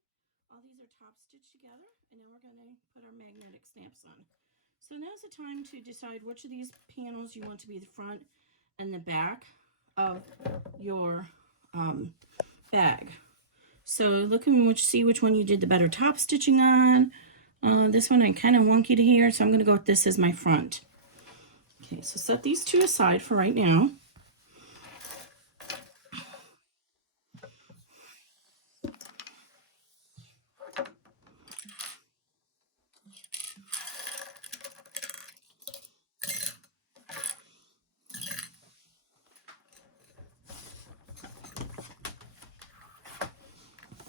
All these are top stitched together, and now we're going to put our magnetic stamps on. So now's the time to decide which of these panels you want to be the front and the back of your bag. So look and see which one you did the better top stitching on. This one I kind of wonky to here, so I'm going to go with this as my front. Okay, so set these 2 aside for right now.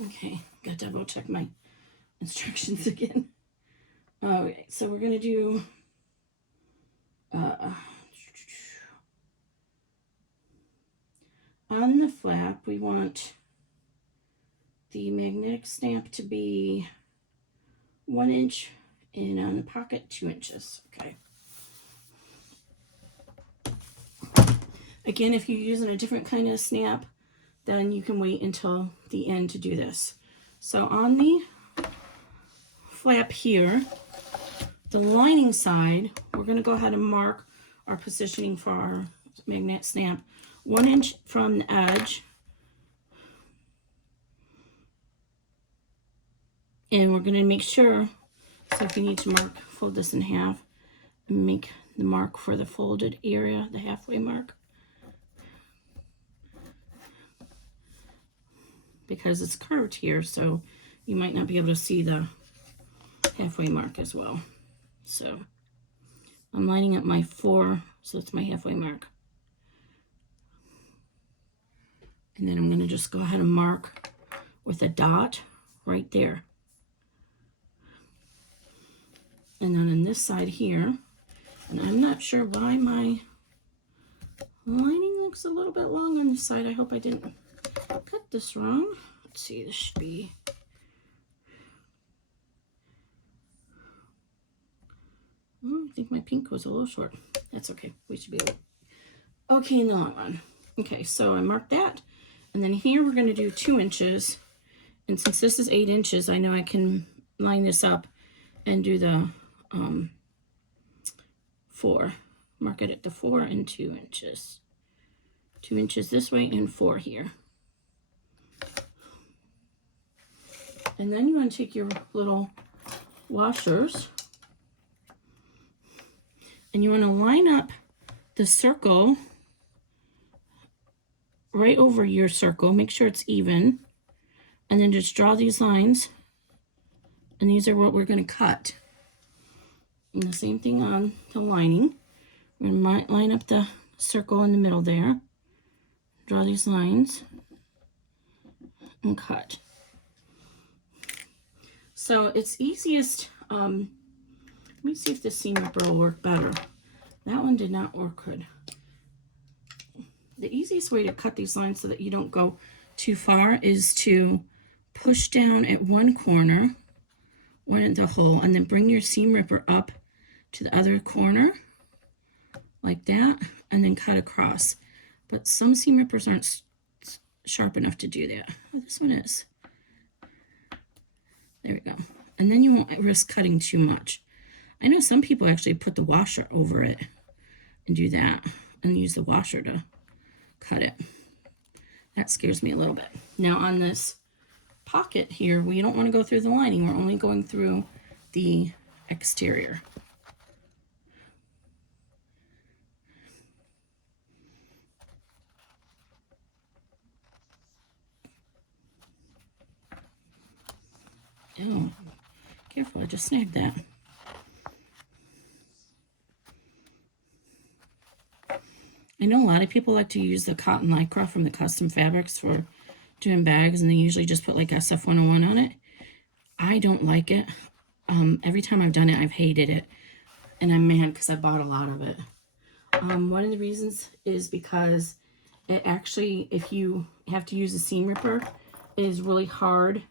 Okay, got to double check my instructions again. Okay, so we're going to do on the flap, we want the magnetic stamp to be 1 inch, and on the pocket 2 inches. Okay. Again, if you're using a different kind of snap, then you can wait until the end to do this. So on the flap here, the lining side, we're going to go ahead and mark our positioning for our magnet stamp 1 inch from the edge. And we're going to make sure, so if you need to mark, fold this in half and make the mark for the folded area, the halfway mark. Because it's curved here, so you might not be able to see the halfway mark as well. So I'm lining up my 4, so it's my halfway mark. And then I'm going to just go ahead and mark with a dot right there. And then on this side here, and I'm not sure why my lining looks a little bit long on this side. I hope I didn't cut this wrong. Let's see, this should be I think my pink was a little short. That's okay. We should be able. Okay, in the long run. Okay, so I marked that. And then here we're going to do 2 inches. And since this is 8 inches, I know I can line this up and do the 4. Mark it at the 4 and 2 inches. 2 inches this way and 4 here. And then you want to take your little washers and you want to line up the circle right over your circle. Make sure it's even. And then just draw these lines. And these are what we're going to cut. And the same thing on the lining. We're going to line up the circle in the middle there. draw these lines, and cut. So it's easiest, let me see if the seam ripper will work better. That one did not work good. The easiest way to cut these lines so that you don't go too far is to push down at one corner, one in the hole, and then bring your seam ripper up to the other corner, like that, and then cut across. But some seam rippers aren't sharp enough to do that. Oh, this one is. There we go. And then you won't risk cutting too much. I know some people actually put the washer over it and do that and use the washer to cut it. That scares me a little bit. Now on this pocket here, we don't want to go through the lining. We're only going through the exterior. Oh, careful, I just snagged that. I know a lot of people like to use the cotton lycra from the custom fabrics for doing bags, and they usually just put like SF101 on it. I don't like it. Every time I've done it, I've hated it, and I'm mad because I bought a lot of it. One of the reasons is because it actually, if you have to use a seam ripper, it is really hard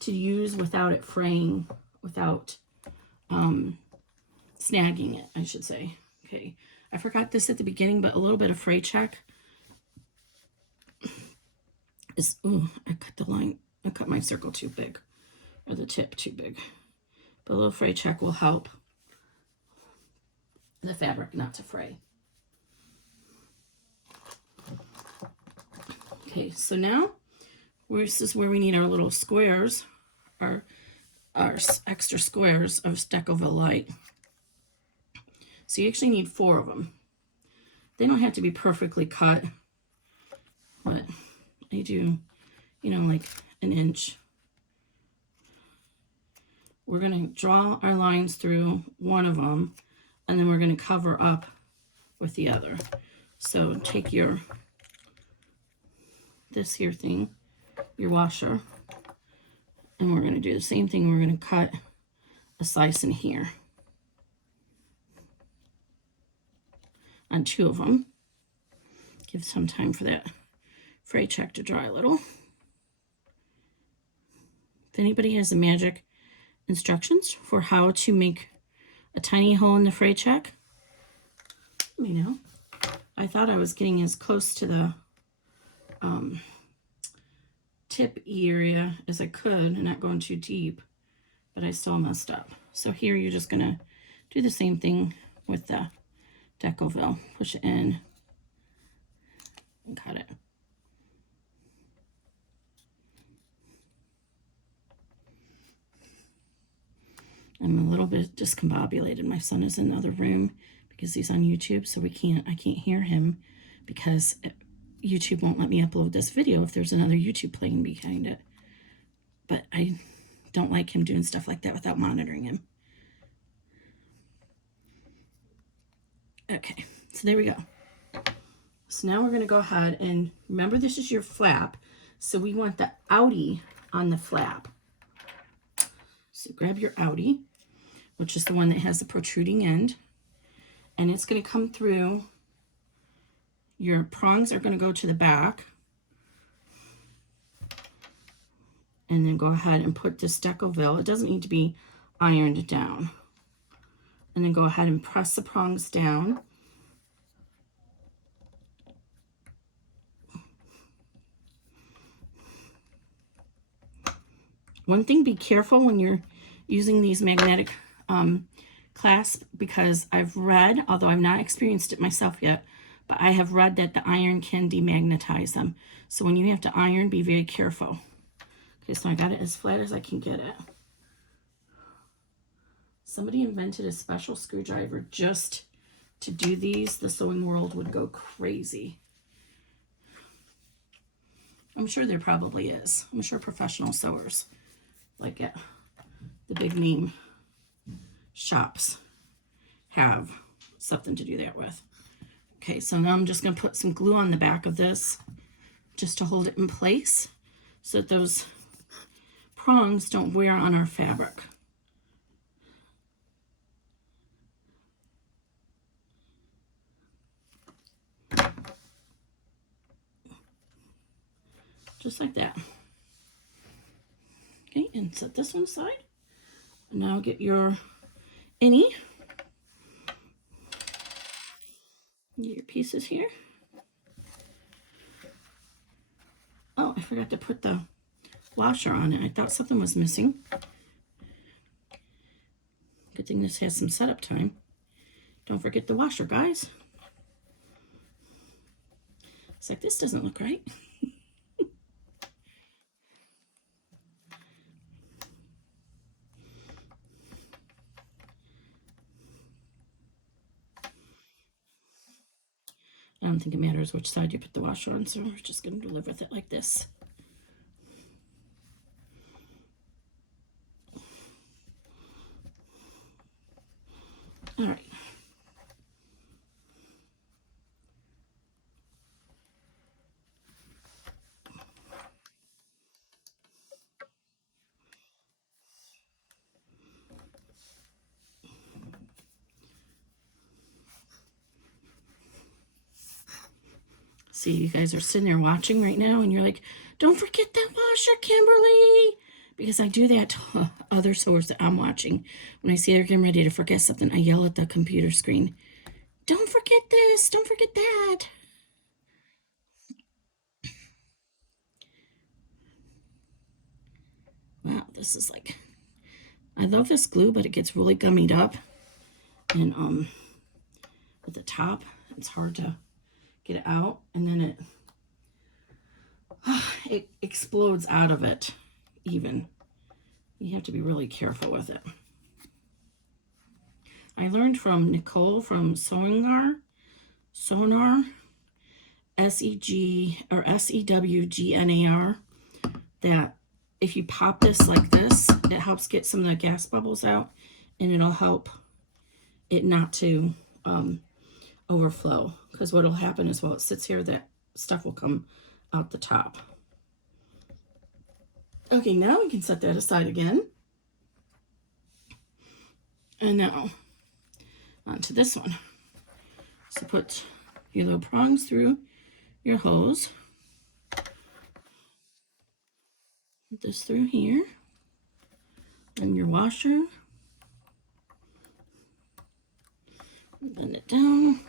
to use without it fraying, without snagging it, I should say. Okay, I forgot this at the beginning, but a little bit of fray check is, oh, I cut the line, I cut my circle too big, or the tip too big. But a little fray check will help the fabric not to fray. Okay, so now this is where we need our little squares, our extra squares of Decoville Light. So you actually need 4 of them. They don't have to be perfectly cut, but I do, you know, like an inch. We're going to draw our lines through one of them, and then we're going to cover up with the other. So take your, this here thing, your washer, and we're going to do the same thing. We're going to cut a slice in here on 2 of them. Give some time for that fray check to dry a little. If anybody has the magic instructions for how to make a tiny hole in the fray check, let me know. I thought I was getting as close to the tip area as I could and not going too deep, but I still messed up. So here you're just gonna do the same thing with the Decoville. Push it in and cut it. I'm a little bit discombobulated. My son is in the other room because he's on YouTube, so I can't hear him because YouTube won't let me upload this video if there's another YouTube playing behind it. But I don't like him doing stuff like that without monitoring him. Okay, so there we go. So now we're going to go ahead and remember, this is your flap, so we want the outie on the flap. So grab your outie, which is the one that has the protruding end, and it's going to come through. Your prongs are going to go to the back, and then go ahead and put this Decoville. It doesn't need to be ironed down. And then go ahead and press the prongs down. One thing, be careful when you're using these magnetic clasps, because I've read, although I've not experienced it myself yet, but I have read that the iron can demagnetize them. So when you have to iron, be very careful. Okay, so I got it as flat as I can get it. Somebody invented a special screwdriver just to do these. The sewing world would go crazy. I'm sure there probably is. I'm sure professional sewers, like at the big name shops, have something to do that with. Okay, so now I'm just going to put some glue on the back of this just to hold it in place so that those prongs don't wear on our fabric. Just like that. Okay, and set this one aside. And now get your innie. Get your pieces here. Oh, I forgot to put the washer on it. I thought something was missing. Good thing this has some setup time. Don't forget the washer, guys. It's like, this doesn't look right. I don't think it matters which side you put the washer on, so we're just going to live with it like this. All right. See, you guys are sitting there watching right now, and you're like, don't forget that washer, Kimberly. Because I do that to other sewers that I'm watching. When I see they're getting ready to forget something, I yell at the computer screen, don't forget this, don't forget that. Wow, this is like, I love this glue, but it gets really gummied up. And at the top, it's hard to get it out, and then it explodes out of it even. You have to be really careful with it. I learned from Nicole from Sonar, S-E-G or S-E-W-G-N-A-R, that if you pop this like this, it helps get some of the gas bubbles out, and it'll help it not to overflow. Because what will happen is while it sits here, that stuff will come out the top. Okay, now we can set that aside again. And now onto this one. So put your little prongs through your hose. Put this through here. And your washer. Bend it down.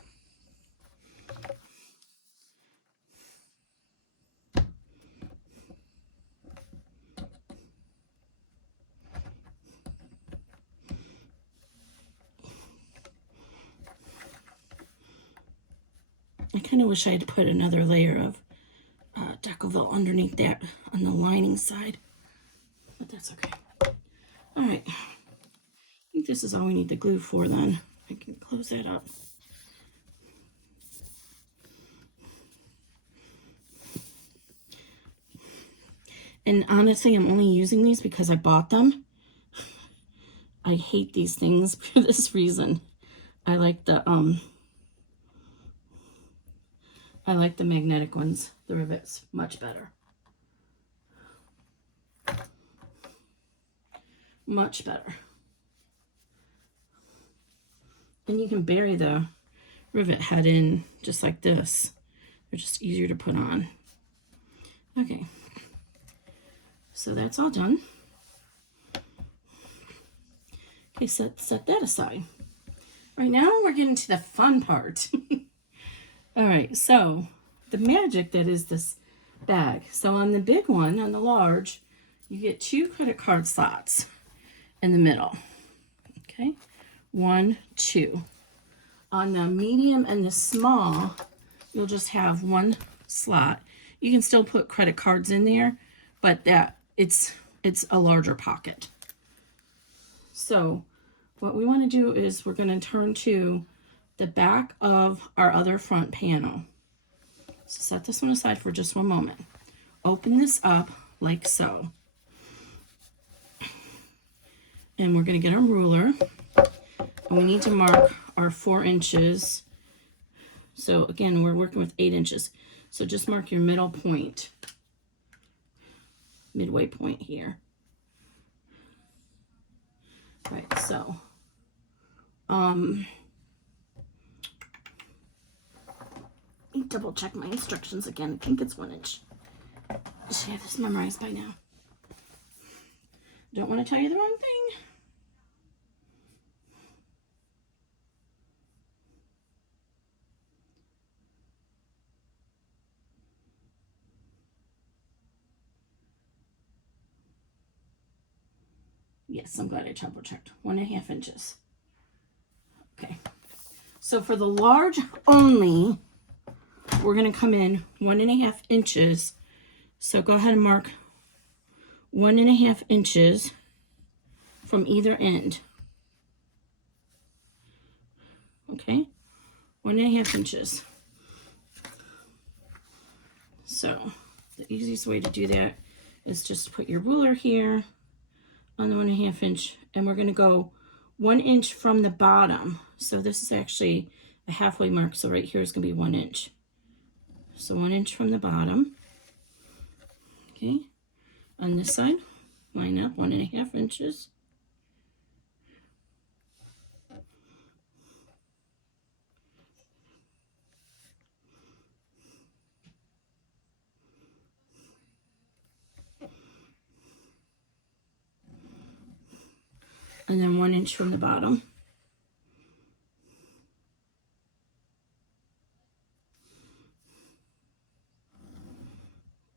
I kind of wish I had put another layer of Decoville underneath that on the lining side, but that's okay. All right, I think this is all we need the glue for then. I can close that up. And honestly, I'm only using these because I bought them. I hate these things for this reason. I like the magnetic ones, the rivets, much better. Much better. And you can bury the rivet head in just like this. They're just easier to put on. Okay. So that's all done. Okay, set that aside. Right now we're getting to the fun part. All right, so the magic that is this bag. So on the big one, on the large, you get 2 credit card slots in the middle. Okay, 1, 2. On the medium and the small, you'll just have 1 slot. You can still put credit cards in there, but it's a larger pocket. So what we want to do is we're going to turn to the back of our other front panel. So set this one aside for just one moment. Open this up like so. And we're going to get our ruler. And we need to mark our 4 inches So again, we're working with 8 inches. So just mark your middle point, midway point here. Right, so, let me double check my instructions again. I think it's 1 inch. I should have this memorized by now. Don't want to tell you the wrong thing. Yes, I'm glad I double checked. 1.5 inches. Okay. So for the large only, we're going to come in 1.5 inches. So go ahead and mark 1.5 inches from either end. Okay, 1.5 inches. So the easiest way to do that is just put your ruler here on the 1.5 inch, and we're going to go 1 inch from the bottom. So this is actually a halfway mark. So right here is going to be 1 inch. So 1 inch from the bottom. Okay, on this side, line up 1.5 inches. And then 1 inch from the bottom.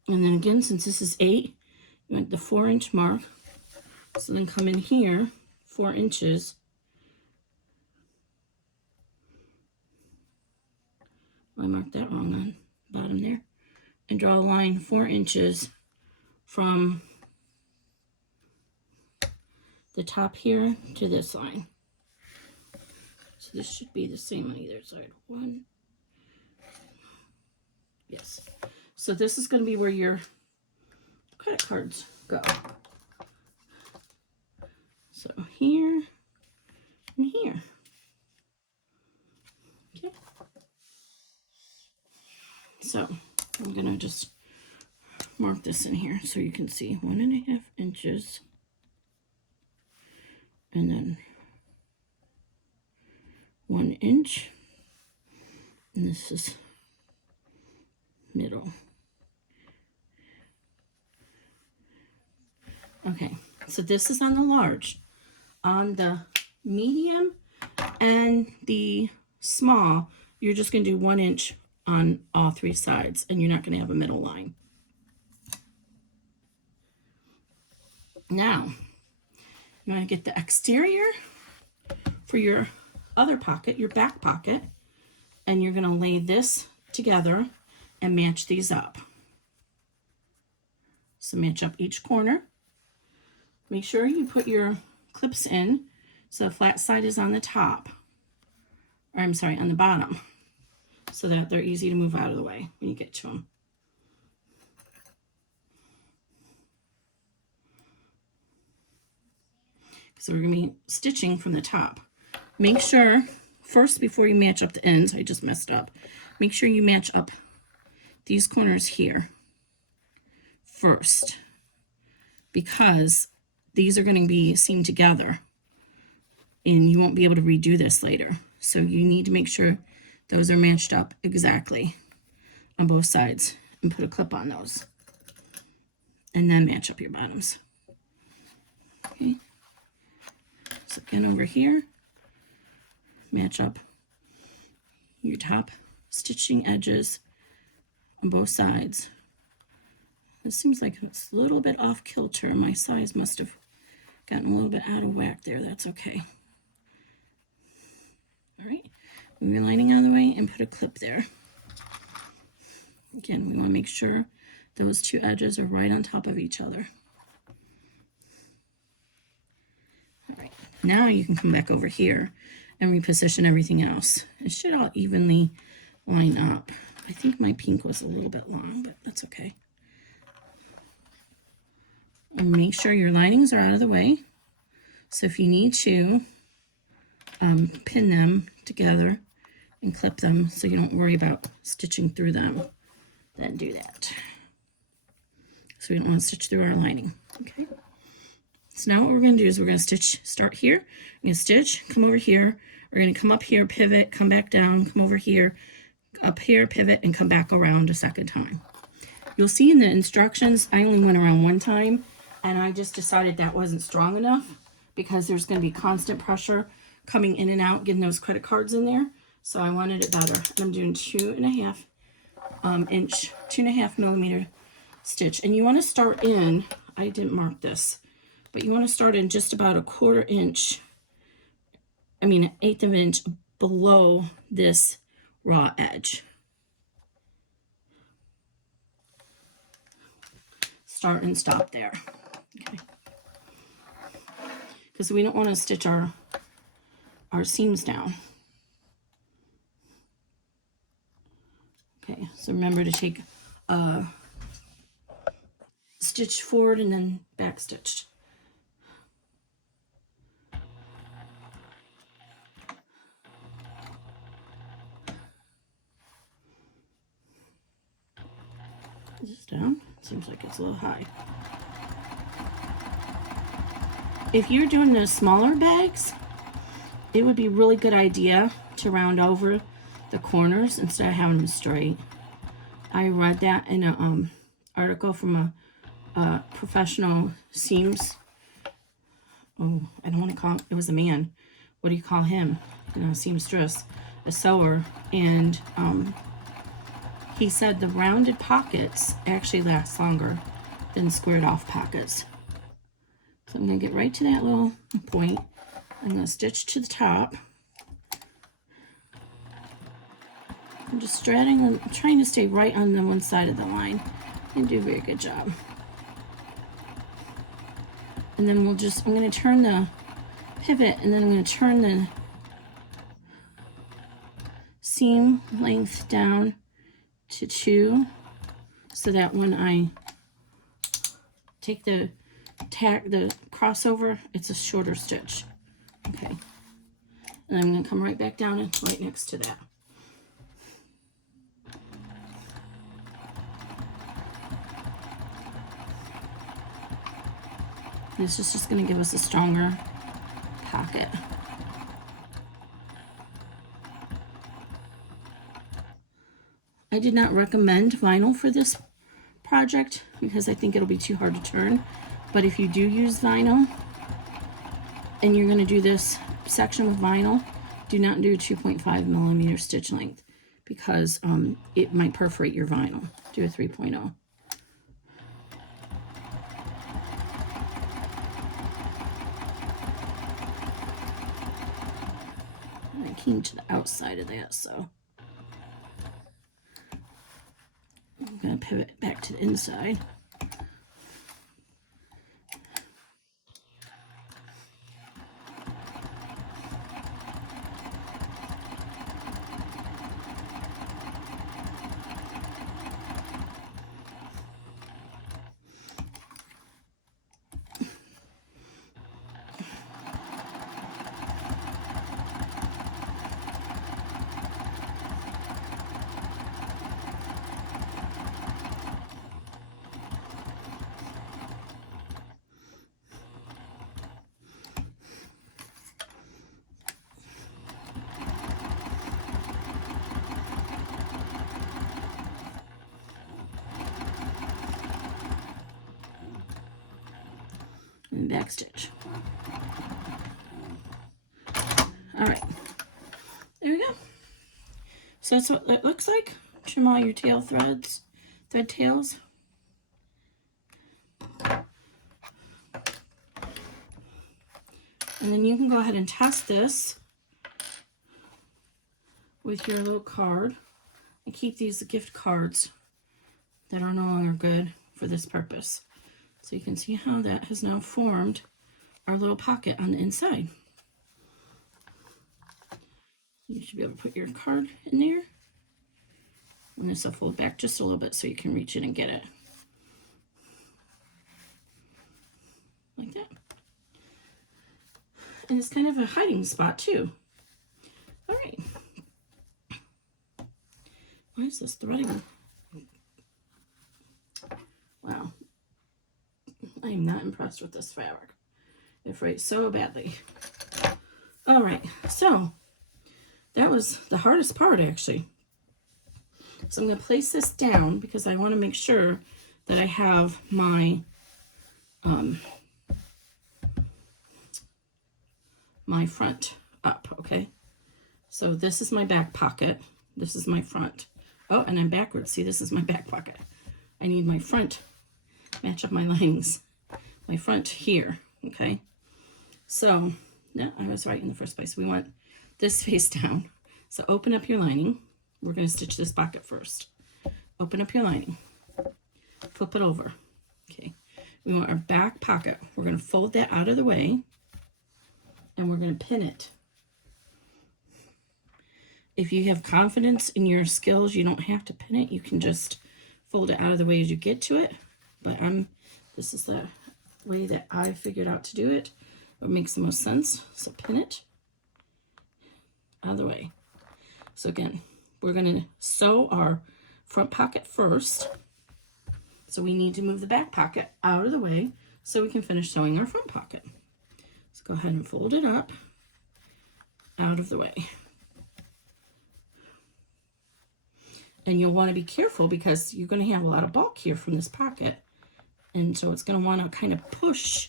And then again, since this is 8, you want the 4 inch mark. So then come in here, 4 inches. I marked that wrong on the bottom there. And draw a line 4 inches from the top here to this line. So this should be the same on either side. 1. Yes. So this is going to be where your credit cards go. So here and here. Okay. So I'm going to just mark this in here so you can see 1.5 inches. And then 1 inch. And this is middle. Okay, so this is on the large. On the medium and the small, you're just going to do 1 inch on all 3 sides, and you're not going to have a middle line. Now, you want to get the exterior for your other pocket, your back pocket, and you're going to lay this together and match these up. So match up each corner. Make sure you put your clips in so the flat side is on the top, or I'm sorry, on the bottom, so that they're easy to move out of the way when you get to them. So we're going to be stitching from the top. Make sure, first, before you match up the ends, I just messed up, make sure you match up these corners here first, because these are going to be seamed together and you won't be able to redo this later. So you need to make sure those are matched up exactly on both sides and put a clip on those. And then match up your bottoms. Okay. So again, over here, match up your top stitching edges on both sides. It seems like it's a little bit off kilter. My size must have gotten a little bit out of whack there. That's okay. All right, move your lining out of the way and put a clip there. Again, we want to make sure those 2 edges are right on top of each other. All right, now you can come back over here and reposition everything else. It should all evenly line up. I think my pink was a little bit long, but that's okay. And make sure your linings are out of the way. So if you need to pin them together and clip them so you don't worry about stitching through them. Then do that. So we don't want to stitch through our lining. Okay. So now what we're going to do is we're going to stitch, start here, we're going to stitch, come over here, we're going to come up here, pivot, come back down, come over here, up here, pivot, and come back around a second time. You'll see in the instructions, I only went around one time, and I just decided that wasn't strong enough because there's going to be constant pressure coming in and out, getting those credit cards in there. So I wanted it better. And I'm doing 2.5 millimeter stitch. And you want to start in, I didn't mark this, but you want to start in just about 1/4 inch, I mean 1/8 of an inch below this raw edge. Start and stop there. Okay. Because we don't want to stitch our seams down. Okay, so remember to take a stitch forward and then back stitch. This down. Seems like it's a little high. If you're doing the smaller bags, it would be a really good idea to round over the corners instead of having them straight. I read that in an article from a professional seams. Oh, I don't want to call it was a man. What do you call him? Seamstress, a sewer, and he said the rounded pockets actually last longer than squared off pockets. So I'm going to get right to that little point. I'm going to stitch to the top. I'm just straddling, I'm trying to stay right on the one side of the line. You do a very good job. And then I'm going to turn the pivot, and then I'm going to turn the seam length down to 2, so that when I take the crossover, it's a shorter stitch. Okay. And I'm going to come right back down and right next to that. This is just going to give us a stronger pocket. I did not recommend vinyl for this project because I think it'll be too hard to turn. But if you do use vinyl and you're going to do this section with vinyl, do not do 2.5 millimeter stitch length because it might perforate your vinyl. Do a 3.0. I came to the outside of that, so I'm going to pivot back to the inside. And back stitch. All right, there we go. So that's what that looks like. Trim all your tail thread tails. And then you can go ahead and test this with your little card. I keep these gift cards that are no longer good for this purpose. So you can see how that has now formed our little pocket on the inside. You should be able to put your card in there. And this will fold back just a little bit so you can reach in and get it. Like that. And it's kind of a hiding spot too. All right. Why is this threading? Wow. I am not impressed with this fabric. It frayed so badly. All right, so that was the hardest part, actually. So I'm going to place this down because I want to make sure that I have my my front up, okay? So this is my back pocket. This is my front. Oh, and I'm backwards. See, this is my back pocket. I need my front, match up my linings. My front here, okay? So, no, I was right in the first place. We want this face down. So open up your lining. We're going to stitch this pocket first. Open up your lining. Flip it over. Okay. We want our back pocket. We're going to fold that out of the way. And we're going to pin it. If you have confidence in your skills, you don't have to pin it. You can just fold it out of the way as you get to it. But this is the way that I figured out to do it. It makes the most sense. So pin it out of the way. So again, we're going to sew our front pocket first. So we need to move the back pocket out of the way so we can finish sewing our front pocket. So go ahead and fold it up out of the way. And you'll want to be careful because you're going to have a lot of bulk here from this pocket. And so it's going to want to kind of push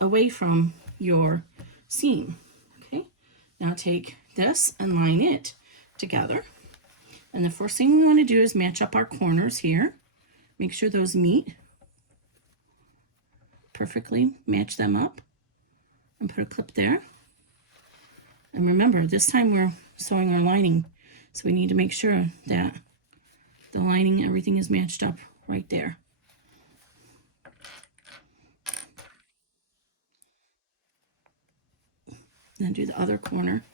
away from your seam. Okay, now take this and line it together. And the first thing we want to do is match up our corners here. Make sure those meet perfectly. Match them up and put a clip there. And remember, this time we're sewing our lining, so we need to make sure that the lining, everything is matched up right there. Then do the other corner.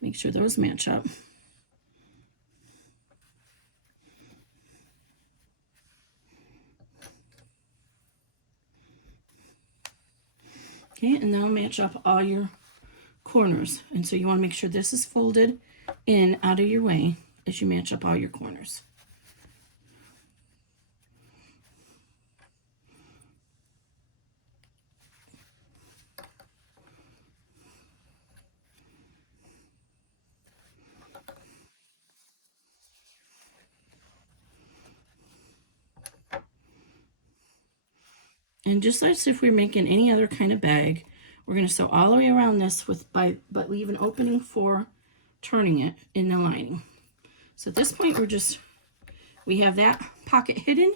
Make sure those match up. Okay, and now match up all your corners. And so you want to make sure this is folded in out of your way as you match up all your corners. And just as if we're making any other kind of bag, we're going to sew all the way around this but leave an opening for turning it in the lining. So at this point, we have that pocket hidden,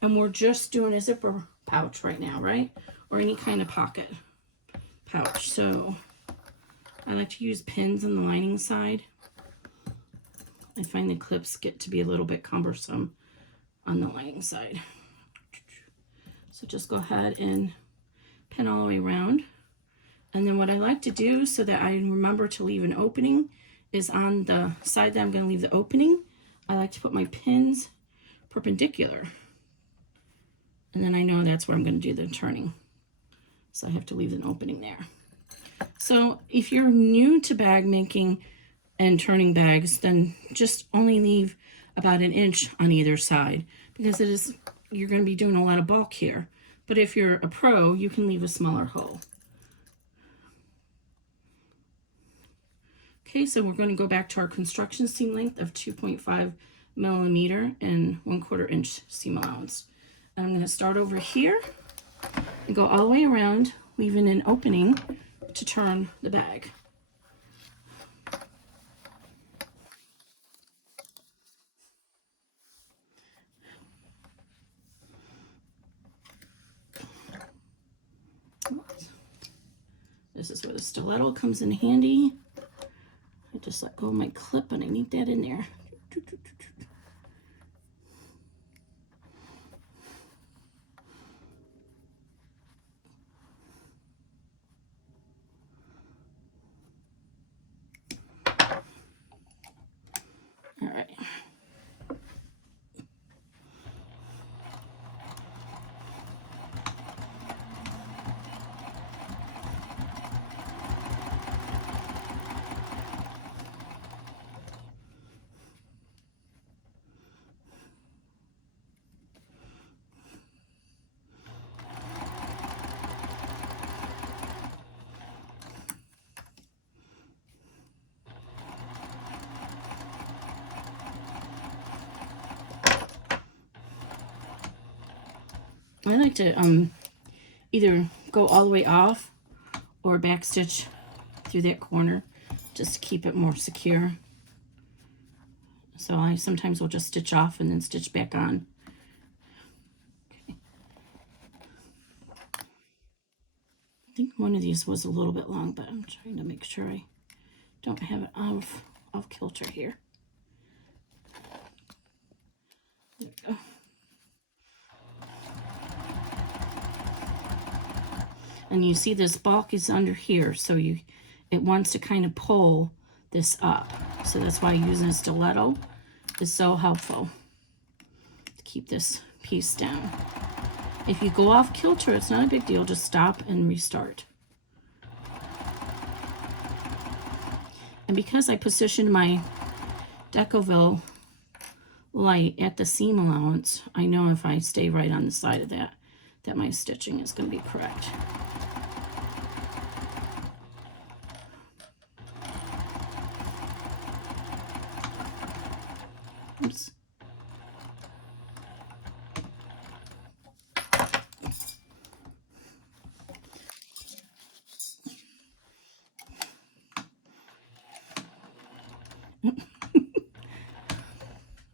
and we're just doing a zipper pouch right now, right? Or any kind of pocket pouch. So I like to use pins on the lining side. I find the clips get to be a little bit cumbersome on the lining side. So just go ahead and pin all the way around. And then what I like to do so that I remember to leave an opening is on the side that I'm going to leave the opening, I like to put my pins perpendicular. And then I know that's where I'm going to do the turning. So I have to leave an opening there. So if you're new to bag making and turning bags, then just only leave about 1 inch on either side because you're going to be doing a lot of bulk here. But if you're a pro, you can leave a smaller hole. Okay, so we're going to go back to our construction seam length of 2.5 millimeter and 1/4 inch seam allowance. And I'm going to start over here and go all the way around, leaving an opening to turn the bag. This is where the stiletto comes in handy. I just let go of my clip and I need that in there. All right. I like to either go all the way off or backstitch through that corner just to keep it more secure. So I sometimes will just stitch off and then stitch back on. Okay. I think one of these was a little bit long, but I'm trying to make sure I don't have it off kilter here. There we go. And you see this bulk is under here, so it wants to kind of pull this up. So that's why using a stiletto is so helpful to keep this piece down. If you go off kilter, it's not a big deal. Just stop and restart. And because I positioned my Decoville light at the seam allowance, I know if I stay right on the side of that my stitching is going to be correct. Oops.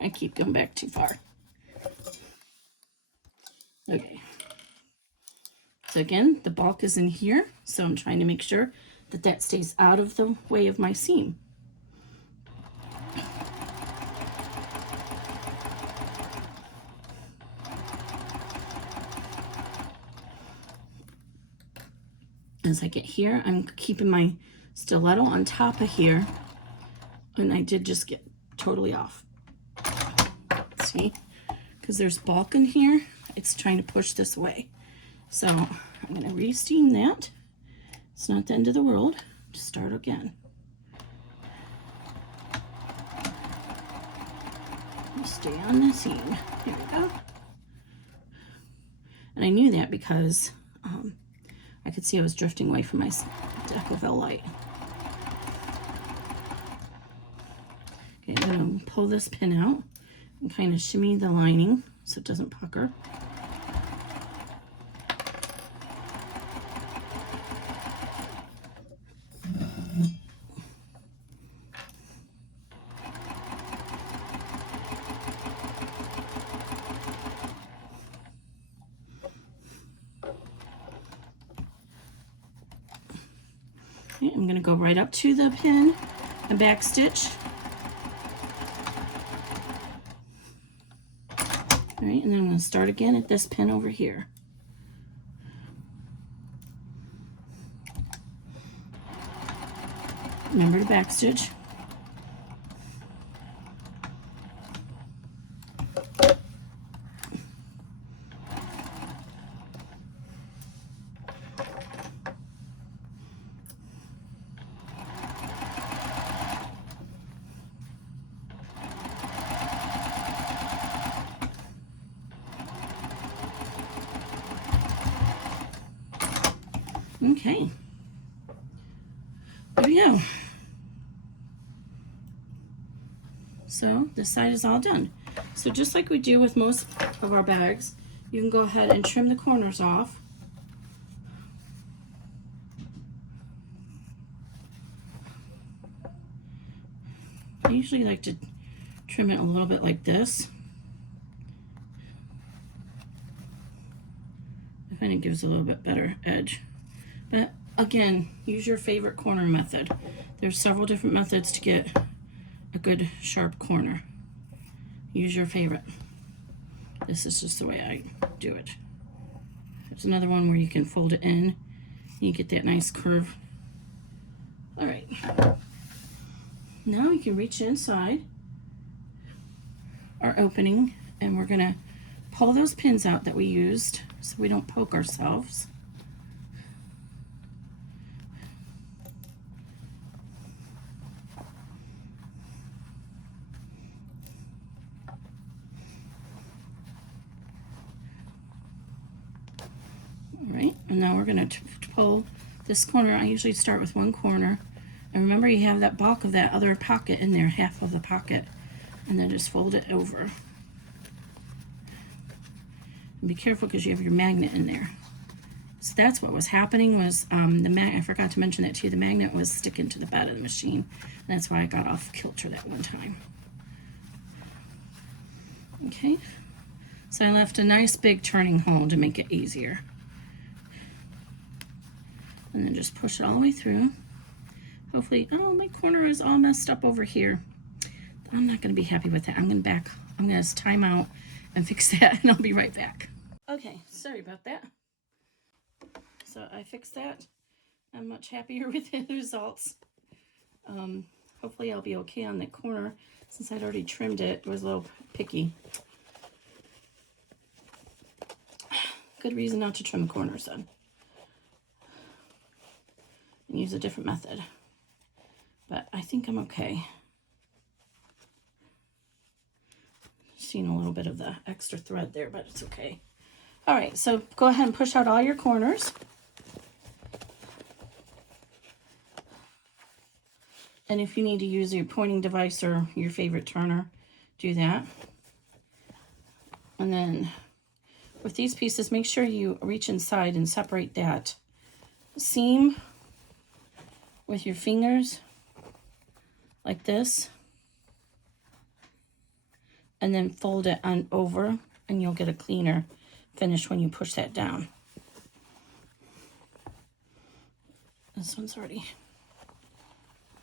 I keep going back too far. Okay. So again, the bulk is in here, so I'm trying to make sure that that stays out of the way of my seam. As I get here, I'm keeping my stiletto on top of here, and I did just get totally off. See? Because there's bulk in here, it's trying to push this way. So I'm going to re-steam that. It's not the end of the world. Just start again. Stay on the seam. There we go. And I knew that because I could see I was drifting away from my Decoville light. Okay, I'm going to pull this pin out and kind of shimmy the lining so it doesn't pucker. Okay, I'm going to go right up to the pin and back stitch. All right, and then I'm going to start again at this pin over here. Remember to back stitch. Okay, there we go. So this side is all done. So just like we do with most of our bags, you can go ahead and trim the corners off. I usually like to trim it a little bit like this. I find it gives a little bit better edge. But again, use your favorite corner method. There's several different methods to get a good sharp corner. Use your favorite. This is just the way I do it. There's another one where you can fold it in. You get that nice curve. All right. Now you can reach inside our opening, and we're gonna pull those pins out that we used so we don't poke ourselves. All right, and now we're going to pull this corner. I usually start with one corner, and remember you have that bulk of that other pocket in there, half of the pocket, and then just fold it over. And be careful because you have your magnet in there. So that's what was happening was I forgot to mention that to you. The magnet was sticking to the bed of the machine. And that's why I got off kilter that one time. Okay. So I left a nice big turning hole to make it easier. And then just push it all the way through. Hopefully, oh, my corner is all messed up over here. I'm not going to be happy with that. I'm going to time out and fix that, and I'll be right back. Okay, sorry about that. So I fixed that. I'm much happier with the results. Hopefully I'll be okay on that corner. Since I'd already trimmed it, it was a little picky. Good reason not to trim corners then. And use a different method. But I think I'm okay. Seeing a little bit of the extra thread there, but it's okay. All right, so go ahead and push out all your corners. And if you need to use your pointing device or your favorite turner, do that. And then with these pieces, make sure you reach inside and separate that seam with your fingers like this. And then fold it on over and you'll get a cleaner finish when you push that down. This one's already.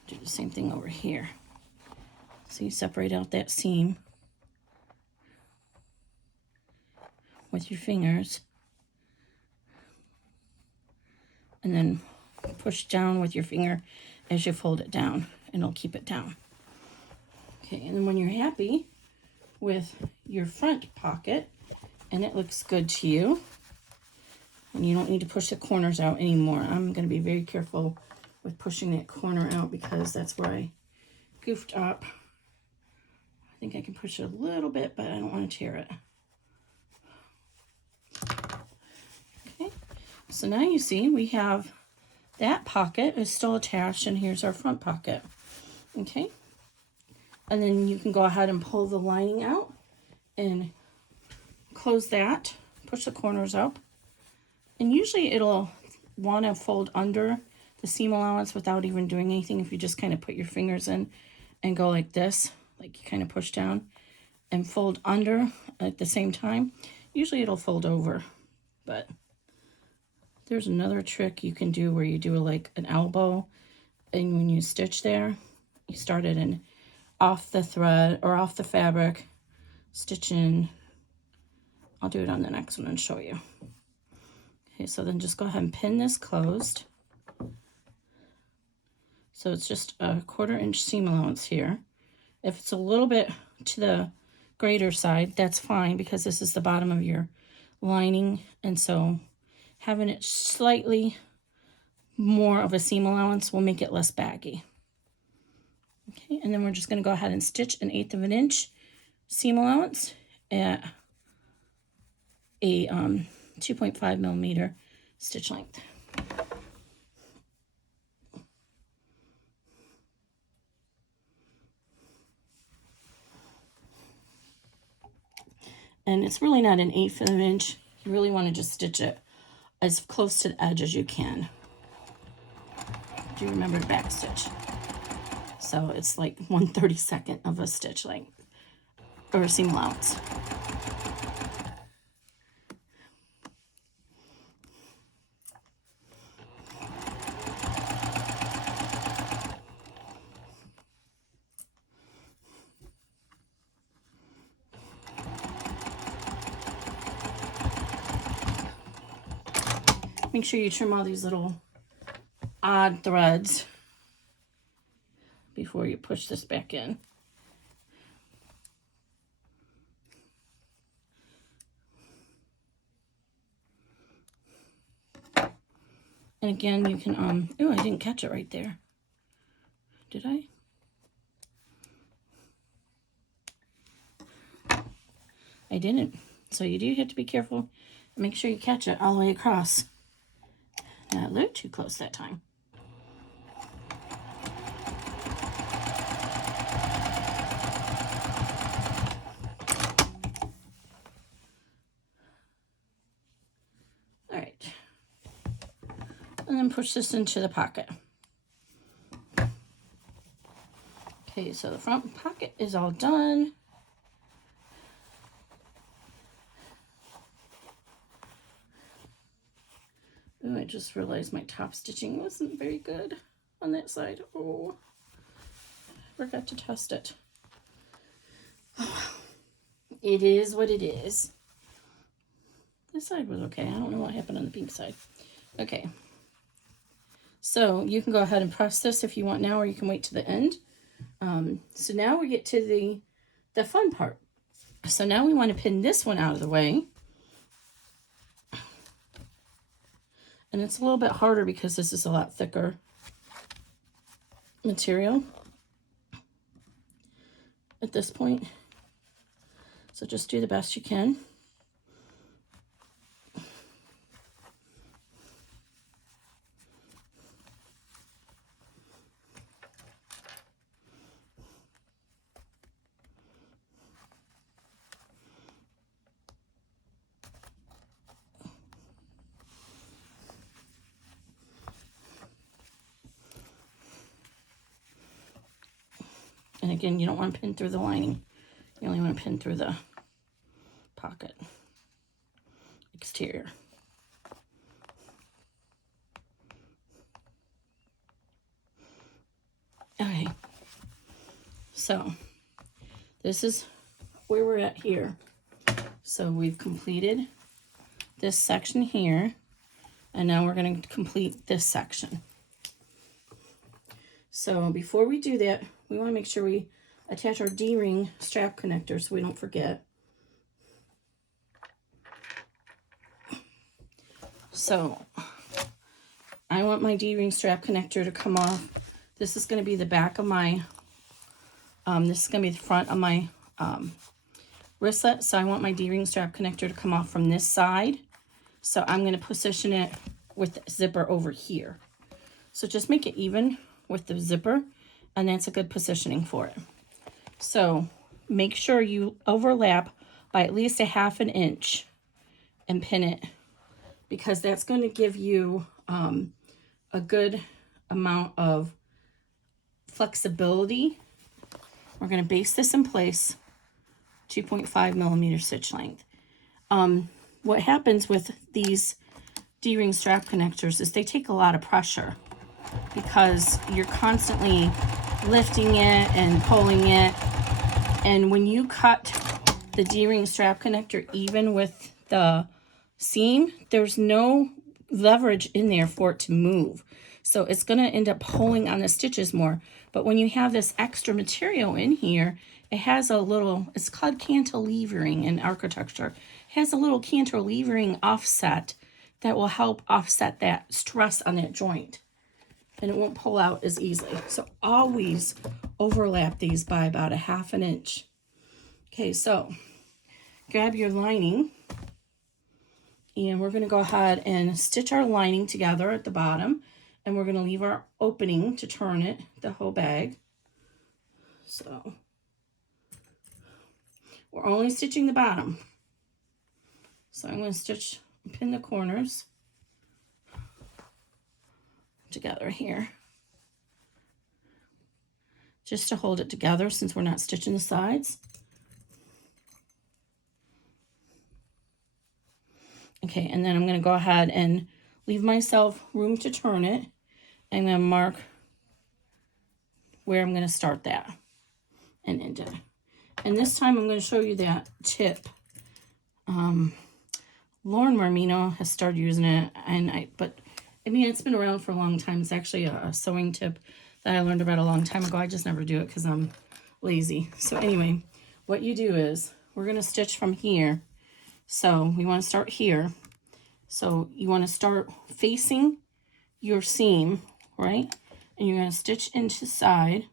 Do the same thing over here. So you separate out that seam with your fingers and then push down with your finger as you fold it down and it'll keep it down. Okay, and then when you're happy with your front pocket and it looks good to you and you don't need to push the corners out anymore. I'm going to be very careful with pushing that corner out because that's where I goofed up. I think I can push it a little bit, but I don't want to tear it. Okay, so now you see we have that pocket is still attached and here's our front pocket. Okay, and then you can go ahead and pull the lining out and close that, push the corners up. And usually it'll want to fold under the seam allowance without even doing anything if you just kind of put your fingers in and go like this, like you kind of push down and fold under at the same time. Usually it'll fold over, but there's another trick you can do where you do like an elbow and when you stitch there, you start it in off the thread or off the fabric, stitch in. I'll do it on the next one and show you. Okay, so then just go ahead and pin this closed. So it's just a 1/4 inch seam allowance here. If it's a little bit to the greater side, that's fine because this is the bottom of your lining. And so having it slightly more of a seam allowance will make it less baggy. Okay, and then we're just going to go ahead and stitch an 1/8 of an inch seam allowance at a 2.5 millimeter stitch length. And it's really not an 1/8 of an inch. You really want to just stitch it as close to the edge as you can. Do you remember back stitch? So it's like 1/32 of a stitch length or a seam allowance. Make sure you trim all these little odd threads before you push this back in. And again, you can, oh, I didn't catch it right there. Did I? I didn't. So you do have to be careful and make sure you catch it all the way across. Not a little too close that time. and then push this into the pocket. Okay, so the front pocket is all done. Oh, I just realized my top stitching wasn't very good on that side. Oh, forgot to test it. Oh, it is what it is. This side was okay. I don't know what happened on the pink side. Okay. So you can go ahead and press this if you want now, or you can wait to the end. So now we get to the fun part. So now we want to pin this one out of the way. And it's a little bit harder because this is a lot thicker material at this point. So just do the best you can. And again, you don't want to pin through the lining. You only want to pin through the pocket exterior. Okay, so this is where we're at here. So we've completed this section here, and now we're going to complete this section. So before we do that, we want to make sure we attach our D-ring strap connector so we don't forget. So I want my D-ring strap connector to come off. This is going to be the back of my, this is going to be the front of my wristlet. So I want my D-ring strap connector to come off from this side. So I'm going to position it with the zipper over here. So just make it even with the zipper, and that's a good positioning for it. So make sure you overlap by at least a 1/2 inch and pin it, because that's going to give you a good amount of flexibility. We're going to base this in place, 2.5 millimeter stitch length. What happens with these D-ring strap connectors is they take a lot of pressure, because you're constantly lifting it and pulling it. And when you cut the D-ring strap connector even with the seam, there's no leverage in there for it to move. So it's going to end up pulling on the stitches more. But when you have this extra material in here, it has a little, it's called cantilevering in architecture. It has a little cantilevering offset that will help offset that stress on that joint, and it won't pull out as easily. So always overlap these by about a 1/2 inch. Okay, so grab your lining, and we're going to go ahead and stitch our lining together at the bottom, and we're going to leave our opening to turn it, the whole bag. So we're only stitching the bottom. So I'm going to stitch, pin the corners together here, just to hold it together since we're not stitching the sides. Okay, and then I'm going to go ahead and leave myself room to turn it. I'm going to mark where I'm going to start that and end it. And this time I'm going to show you that tip. Lauren Marmino has started using it, and but I mean, it's been around for a long time. It's actually a sewing tip that I learned about a long time ago. I just never do it because I'm lazy. So anyway, what you do is we're going to stitch from here. So we want to start here. So you want to start facing your seam, right? And you're going to stitch into the side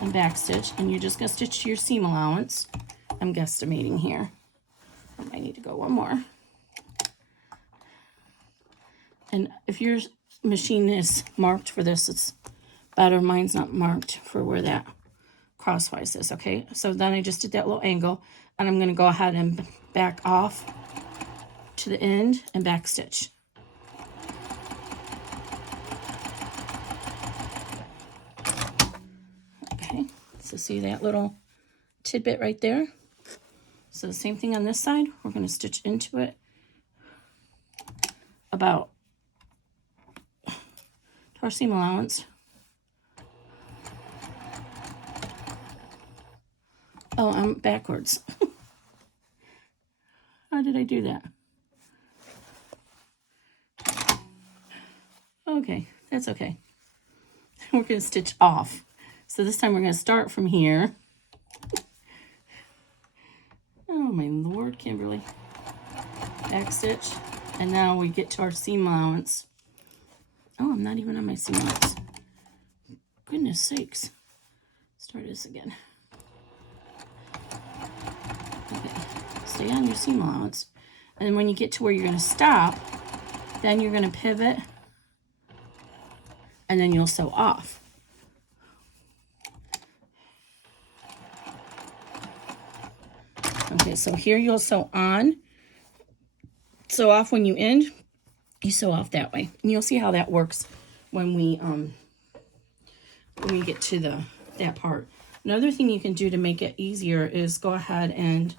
and back stitch. And you're just going to stitch to your seam allowance. I'm guesstimating here. I might need to go one more. And if your machine is marked for this, it's better. Mine's not marked for where that crosswise is, okay? So then I just did that little angle, and I'm going to go ahead and back off to the end and back stitch. So see that little tidbit right there? So the same thing on this side. We're going to stitch into it about to our seam allowance. Oh, I'm backwards. How did I do that? Okay, that's okay. We're going to stitch off. So this time we're going to start from here. Oh my Lord, Kimberly. Back stitch. And now we get to our seam allowance. Oh, I'm not even on my seam allowance. Goodness sakes. Start this again. Okay, stay on your seam allowance. And then when you get to where you're going to stop, then you're going to pivot. And then you'll sew off. Okay, so here you'll sew on. Sew off when you end. You sew off that way. And you'll see how that works when we get to that part. Another thing you can do to make it easier is go ahead and,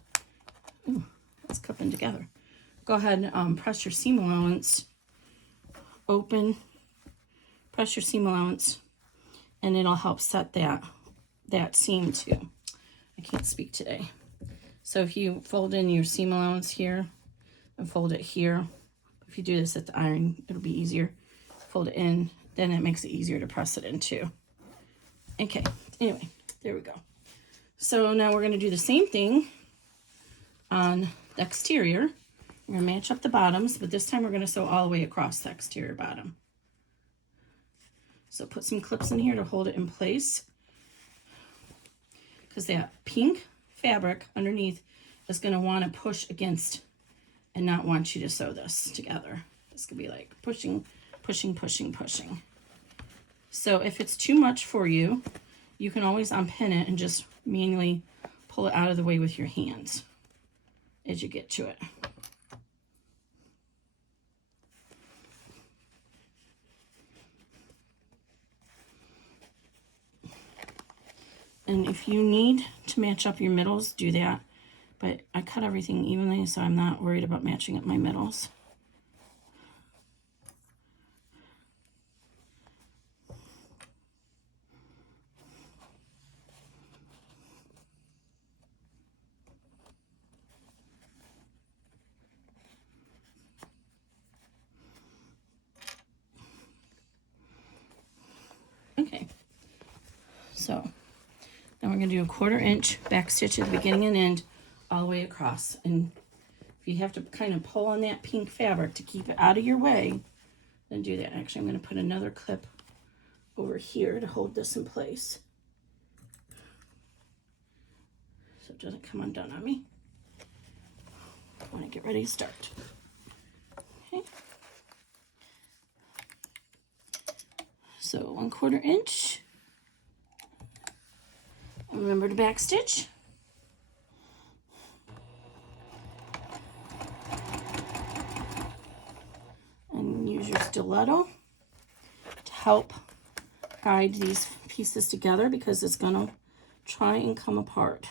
ooh, that's cupping together. Go ahead and press your seam allowance open. Press your seam allowance, and it'll help set that seam too. I can't speak today. So if you fold in your seam allowance here and fold it here, if you do this at the iron, it'll be easier. Fold it in, then it makes it easier to press it in too. Okay, anyway, there we go. So now we're going to do the same thing on the exterior. We're going to match up the bottoms, but this time we're going to sew all the way across the exterior bottom. So put some clips in here to hold it in place, because that pink fabric underneath is going to want to push against and not want you to sew this together. It's going to be like pushing, pushing, pushing, pushing. So if it's too much for you, you can always unpin it and just manually pull it out of the way with your hands as you get to it. And if you need to match up your middles, do that. But I cut everything evenly, so I'm not worried about matching up my middles. Okay, so then we're going to do a 1/4 inch back stitch at the beginning and end all the way across. And if you have to kind of pull on that pink fabric to keep it out of your way, then do that. Actually, I'm going to put another clip over here to hold this in place so it doesn't come undone on me when I get ready to start. Okay. So 1/4 inch. Remember to back stitch. And use your stiletto to help guide these pieces together, because it's going to try and come apart.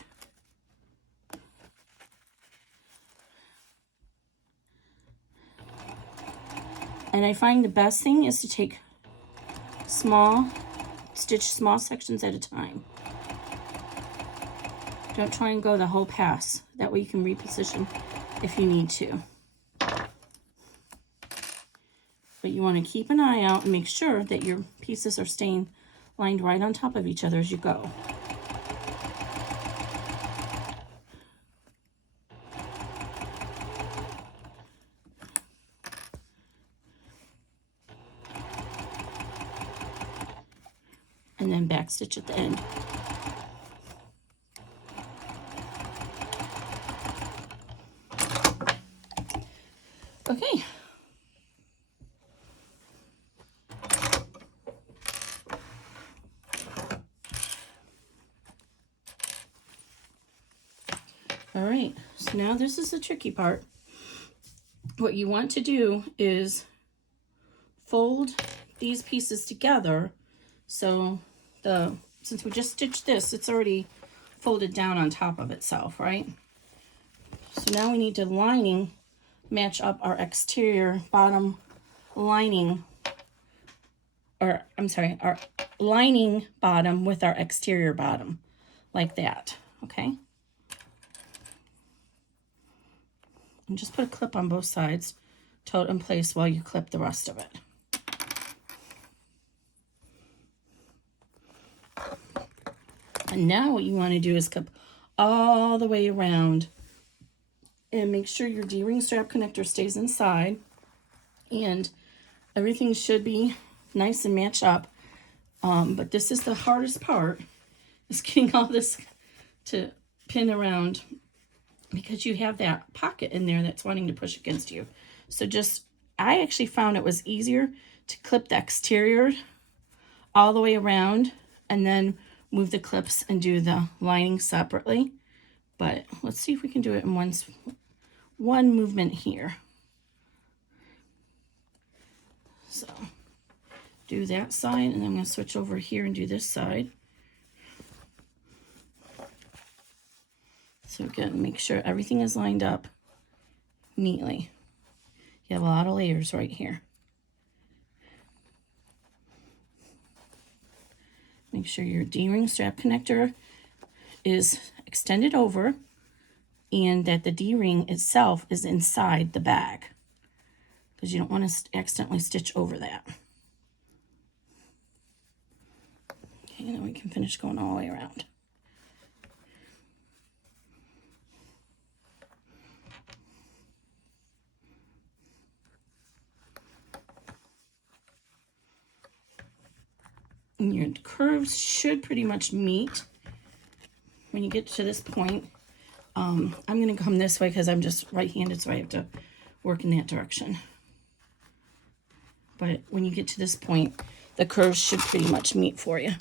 And I find the best thing is to take stitch small sections at a time. Don't try and go the whole pass. That way you can reposition if you need to. But you want to keep an eye out and make sure that your pieces are staying lined right on top of each other as you go. And then back stitch at the end. Okay. All right, so now this is the tricky part. What you want to do is fold these pieces together so the since we just stitched this, it's already folded down on top of itself, right? So now we need to lining match up our exterior bottom lining, or I'm sorry, our lining bottom with our exterior bottom, like that, okay? And just put a clip on both sides, toe it in place while you clip the rest of it. And now what you want to do is clip all the way around and make sure your D-ring strap connector stays inside and everything should be nice and match up. But this is the hardest part, is getting all this to pin around, because you have that pocket in there that's wanting to push against you. So I actually found it was easier to clip the exterior all the way around and then move the clips and do the lining separately. But let's see if we can do it in one movement here. So do that side, and I'm going to switch over here and do this side. So again, make sure everything is lined up neatly. You have a lot of layers right here. Make sure your D-ring strap connector is extended over and that the D-ring itself is inside the bag, because you don't want to accidentally stitch over that. Okay, then we can finish going all the way around. And your curves should pretty much meet when you get to this point. I'm going to come this way because I'm just right-handed, so I have to work in that direction. But when you get to this point, the curves should pretty much meet for you.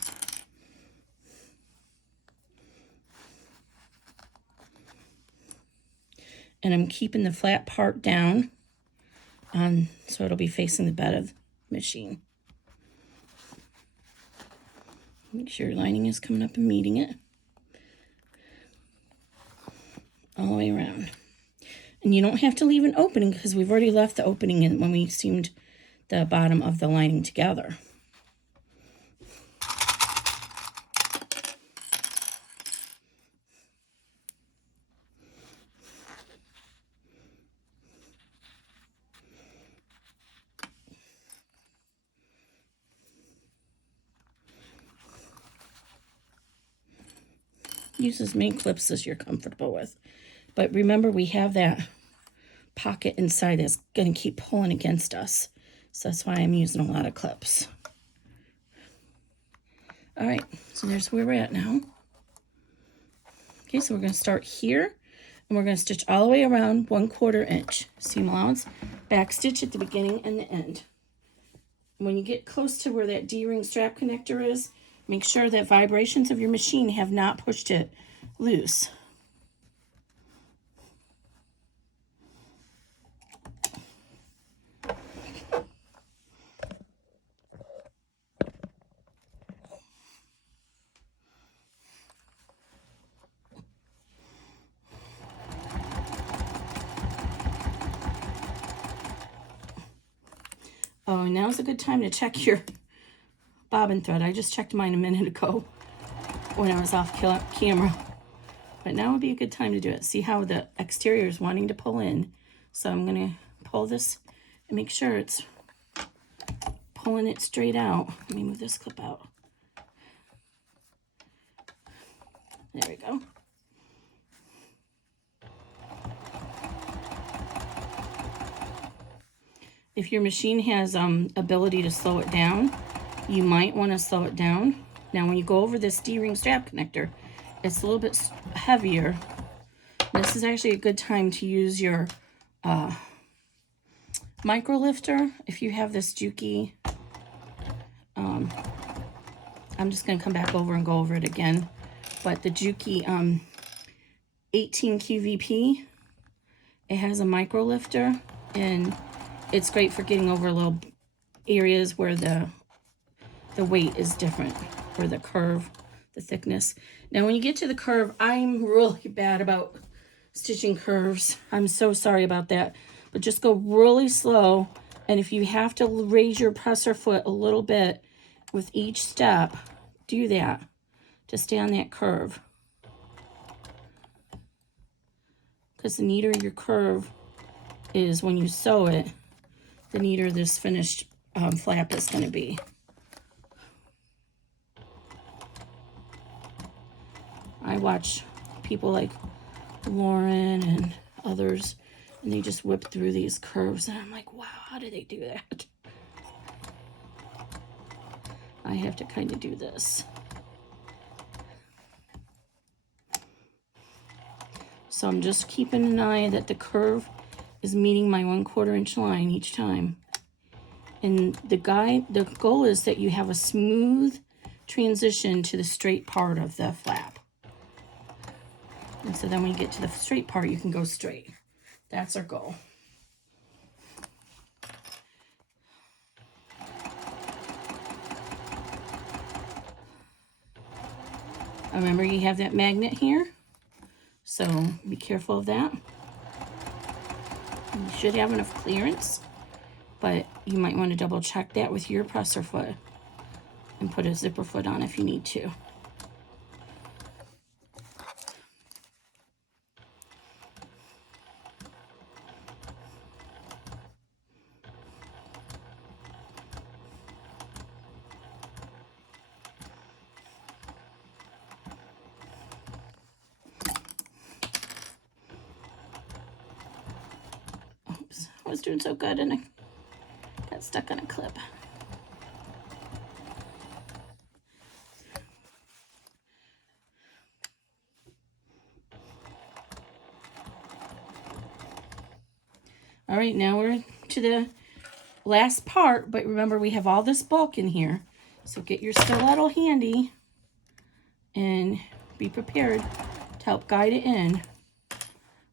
And I'm keeping the flat part down so it'll be facing the bed of the machine. Make sure your lining is coming up and meeting it all the way around. And you don't have to leave an opening, because we've already left the opening in when we seamed the bottom of the lining together. Use as many clips as you're comfortable with. But remember, we have that pocket inside that's going to keep pulling against us. So that's why I'm using a lot of clips. All right, so there's where we're at now. Okay, so we're going to start here, and we're going to stitch all the way around 1/4 inch. Seam allowance, back stitch at the beginning and the end. When you get close to where that D-ring strap connector is, make sure that vibrations of your machine have not pushed it loose. Oh, and now's a good time to check your bobbin thread. I just checked mine a minute ago when I was off camera. But now would be a good time to do it. See how the exterior is wanting to pull in. So I'm going to pull this and make sure it's pulling it straight out. Let me move this clip out. There we go. If your machine has ability to slow it down, you might want to slow it down. Now, when you go over this D-ring strap connector, it's a little bit heavier. This is actually a good time to use your micro lifter. If you have this Juki, I'm just going to come back over and go over it again. But the Juki 18 QVP, it has a micro lifter, and it's great for getting over little areas where the weight is different, or the curve the thickness. Now when you get to the curve, I'm really bad about stitching curves. I'm so sorry about that. But just go really slow. And if you have to raise your presser foot a little bit with each step, do that to stay on that curve. Because the neater your curve is when you sew it, the neater this finished flap is going to be. I watch people like Lauren and others, and they just whip through these curves, and I'm like, wow, how do they do that? I have to kind of do this. So I'm just keeping an eye that the curve is meeting my 1/4 inch line each time. And the goal is that you have a smooth transition to the straight part of the flap. And so then when you get to the straight part, you can go straight. That's our goal. Remember, you have that magnet here, so be careful of that. You should have enough clearance, but you might want to double check that with your presser foot and put a zipper foot on if you need to. Oops, I was doing so good and I got stuck on a clip. All right, now we're to the last part, but remember we have all this bulk in here. So get your stiletto handy and be prepared to help guide it in.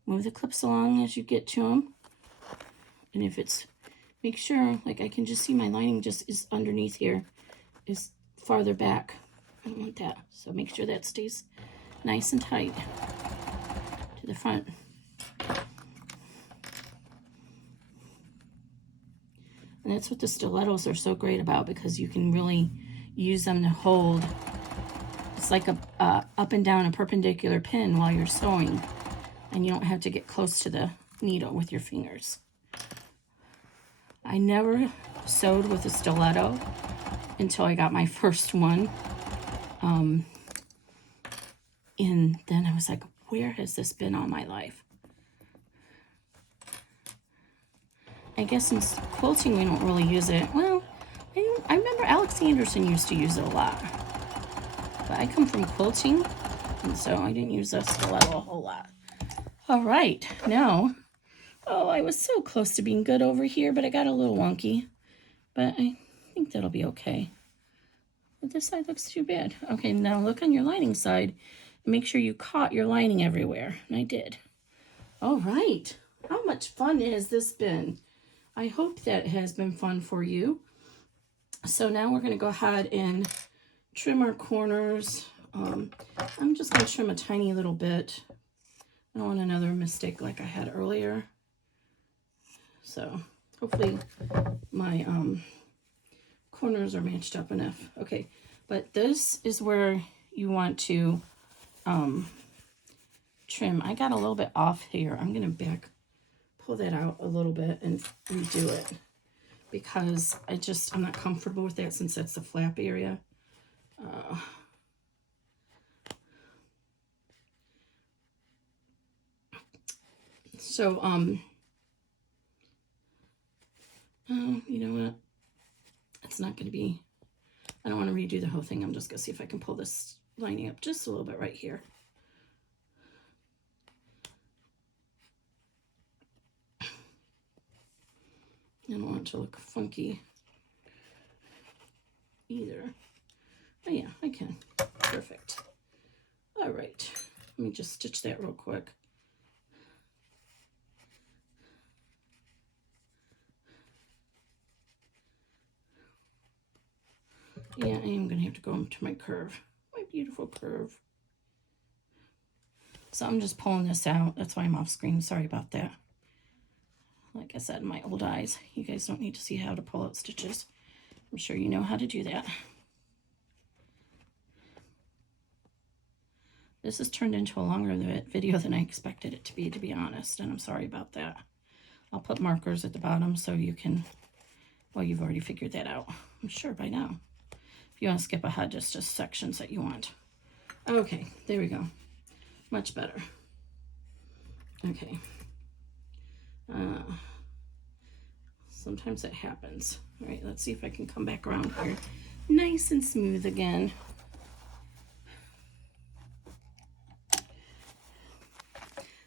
Move the clips along as you get to them. And if it's, make sure, like I can just see my lining just is underneath here, is farther back. I don't want that. So make sure that stays nice and tight to the front. And that's what the stilettos are so great about, because you can really use them to hold. It's like a up and down a perpendicular pin while you're sewing, and you don't have to get close to the needle with your fingers. I never sewed with a stiletto until I got my first one. And then I was like, where has this been all my life? I guess in quilting we don't really use it. Well, I remember Alex Anderson used to use it a lot. But I come from quilting, and so I didn't use a stiletto a whole lot. All right, now, oh, I was so close to being good over here, but I got a little wonky. But I think that'll be okay. But this side looks too bad. Okay, now look on your lining side and make sure you caught your lining everywhere. And I did. All right, how much fun has this been? I hope that has been fun for you. So now we're going to go ahead and trim our corners. I'm just going to trim a tiny little bit. I don't want another mistake like I had earlier. So hopefully my corners are matched up enough. Okay, but this is where you want to trim. I got a little bit off here. I'm going to pull that out a little bit and redo it, because I'm not comfortable with that since that's the flap area. You know what? It's not going to be, I don't want to redo the whole thing. I'm just going to see if I can pull this lining up just a little bit right here. I don't want it to look funky either. Oh yeah, I can. Perfect. All right. Let me just stitch that real quick. Yeah, I am going to have to go into my curve. My beautiful curve. So I'm just pulling this out. That's why I'm off screen. Sorry about that. Like I said, my old eyes. You guys don't need to see how to pull out stitches. I'm sure you know how to do that. This has turned into a longer video than I expected it to be honest, and I'm sorry about that. I'll put markers at the bottom so you can, well, you've already figured that out, I'm sure by now. If you want to skip ahead, just sections that you want. Okay, there we go. Much better. Okay. Sometimes it happens. All right, let's see if I can come back around here. Nice and smooth again.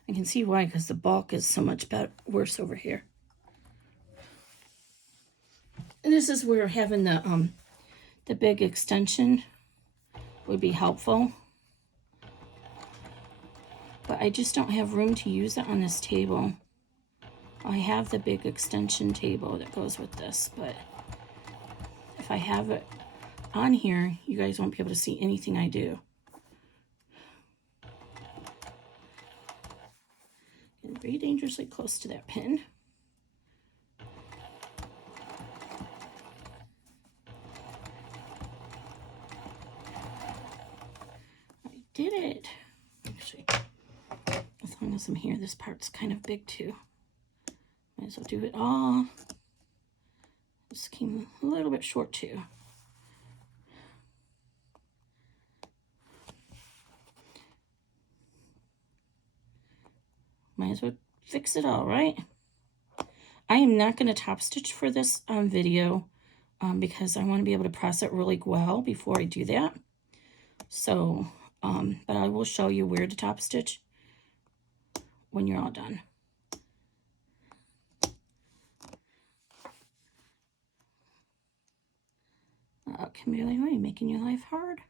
I can see why, because the bulk is so much worse over here. And this is where having the big extension would be helpful. But I just don't have room to use it on this table. I have the big extension table that goes with this, but if I have it on here, you guys won't be able to see anything I do. Getting very dangerously close to that pin. I did it. Actually, as long as I'm here, this part's kind of big too. Might as well do it all. This came a little bit short too. Might as well fix it all, right? I am not going to top stitch for this video because I want to be able to press it really well before I do that. So, but I will show you where to top stitch when you're all done. Kimberly, why are you making your life hard?